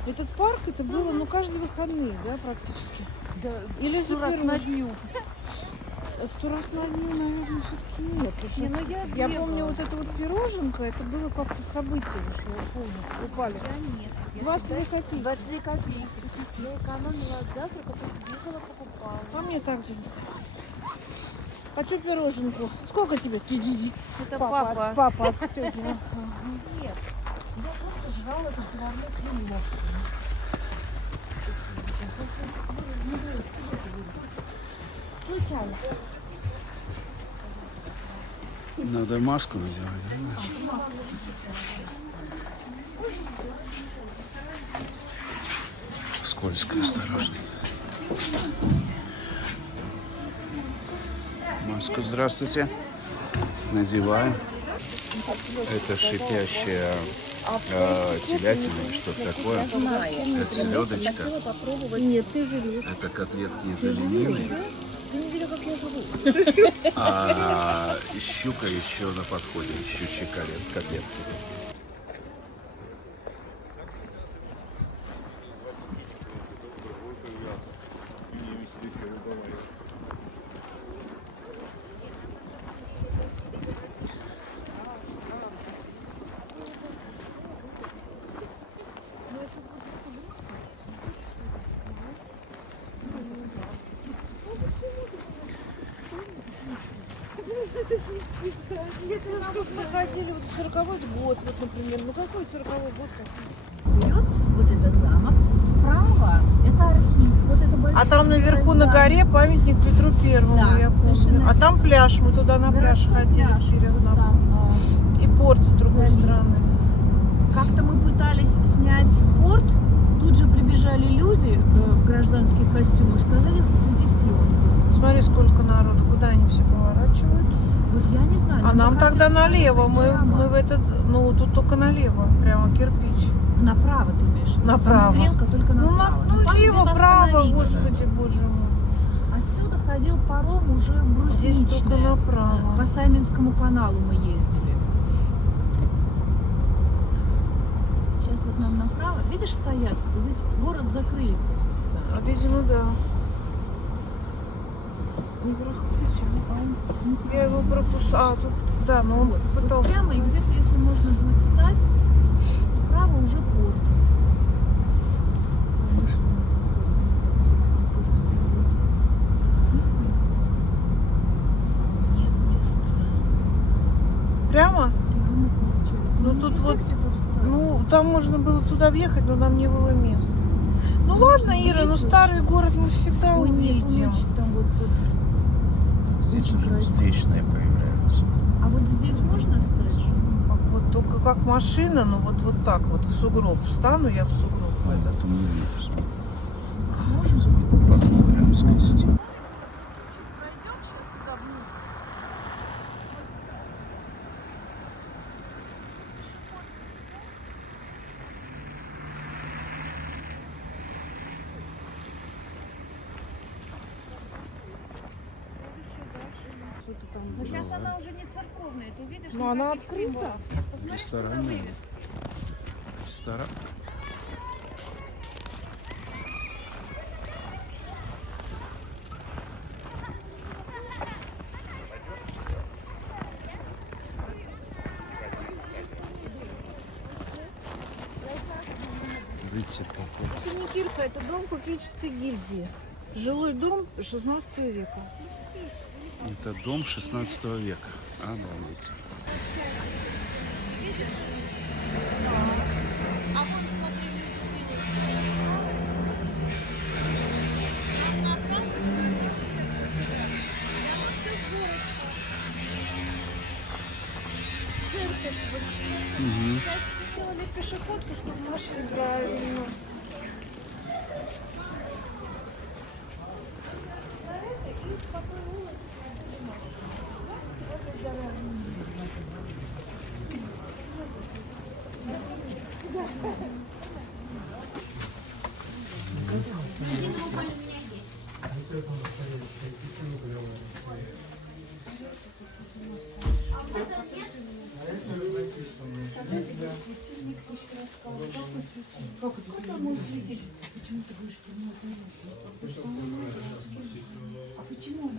Этот парк, это было, ну, каждые выходные, да, практически. Да. Или за раз на дню. 100 раз на дню, наверное, все-таки нет. Не, ну Я помню, вот это вот пироженка, это было как-то событие, что я помню, упали. Я нет. 22 копейки. 22 копейки. Я экономила от завтрака, только бегала, покупала. А мне так же. Хочу пироженку. Сколько тебе? Это папа. Папа от тети. Нет, я просто жрала этот заварной хлеб. Случайно. Надо маску надевать, да? Скользко, осторожно. Маску, здравствуйте. Надеваем. Это шипящая телятина или что-то такое. Это селедочка. Нет, ты жрешь. Это котлетки из оленины. Ты не видела, как я живу. А щука еще на подходе, щучьи котлетки. Мы ходили вот в 40-й год, вот, например. Ну какой 40-й год? Вперед, вот это замок, справа это архив, вот это большое. А там наверху на горе памятник Петру Первому, Да, я помню. А там пляж, мы туда на пляж ходили вперед. И порт с другой стороны. Как-то мы пытались снять порт, тут же прибежали люди в гражданских костюмах, сказали засветить пленку. Смотри, сколько народу, куда они все поворачивают. Вот я не знаю. А нам тогда налево, мы в этот, ну тут только налево, прямо кирпич. Направо ты имеешь? Направо. Там стрелка только направо. Ну Там лево, где-то право, остановиться. господи, боже мой. А Отсюда ходил паром уже в Брусничное. Здесь только направо. По Сайминскому каналу мы ездили. Сейчас вот нам направо. Видишь, стоят. Здесь город закрыли просто. А, видимо, да. Не проходите. Я его пропускаю. А, тут, да, но он Вот пытался. прямо, и где-то, если можно будет встать, справа уже порт. Нет места. Прямо? Ну тут вот, ну там можно было туда въехать, но нам не было места. Ну ладно, Ира, ну старый город мы всегда увидим. Здесь уже встречные появляются. А вот здесь можно встать? Вот только как машина, ну вот так вот в сугроб встану, я в сугроб. Это не вижу. Сейчас будет потом прям скрести. Но сейчас она уже не церковная, ты видишь? Ну она никаких открыта. символов. Посмотри, что Ресторан. на вывеске. Ресторан. Это не кирха, это дом купеческой гильдии. Жилой дом 16 века. Это дом 16 века. Обалдеть. Угу. Сделали пешеходку, чтобы машины правильно. Как там может светить? Почему ты говоришь, что а почему?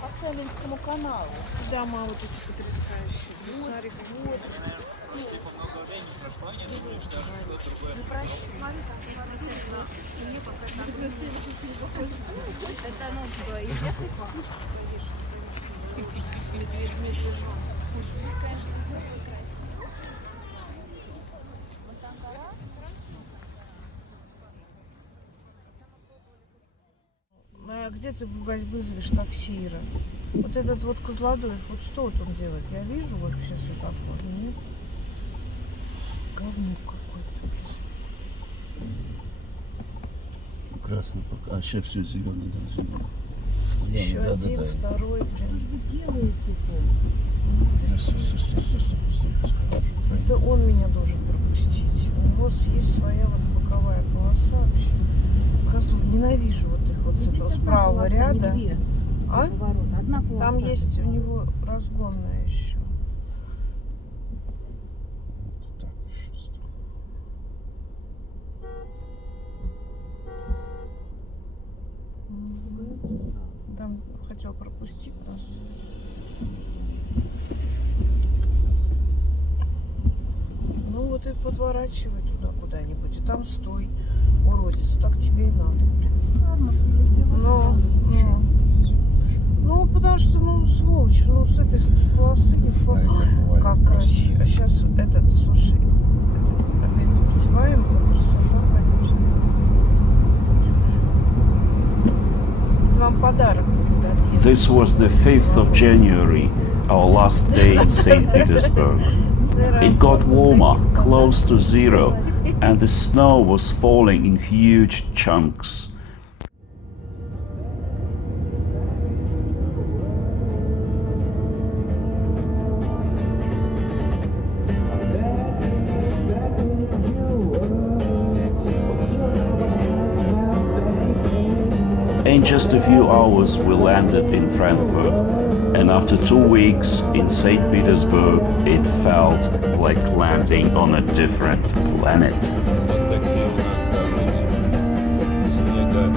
По Сайминскому каналу. Дома вот эти потрясающие. Шарик, вот. Это оно типа известный факт. А где ты вызовешь такси, Ира? Вот этот вот Козлодоев, вот что вот он делает? Я вижу вообще светофор? Нет. Говнюк какой-то. Красный пока. А сейчас все зеленый, да, зеленый. Еще один, второй. Что же вы делаете-то? Стой. Это он меня должен пропустить. У него есть своя вот боковая полоса вообще. Козлы, ненавижу вот их вот с этого правого ряда. А? Одна полоса. Там есть у него разгонная еще. Так, еще Там хотел пропустить нас. Ну вот и подворачивай туда куда-нибудь. И там стой, уродец. Так тебе и надо, блин. Ну, потому что, ну, сволочь, ну, с этой полосы не как красиво. А сейчас этот, слушай, опять запотеваем, красота, конечно. Это вам подарок. This was the 5th of January, our last day in St. Petersburg. It got warmer, close to zero, and the snow was falling in huge chunks. in just a few hours we landed in Frankfurt, and after 2 weeks in St. Petersburg, it felt like landing on a different planet. Вот такие у нас дороги. Снега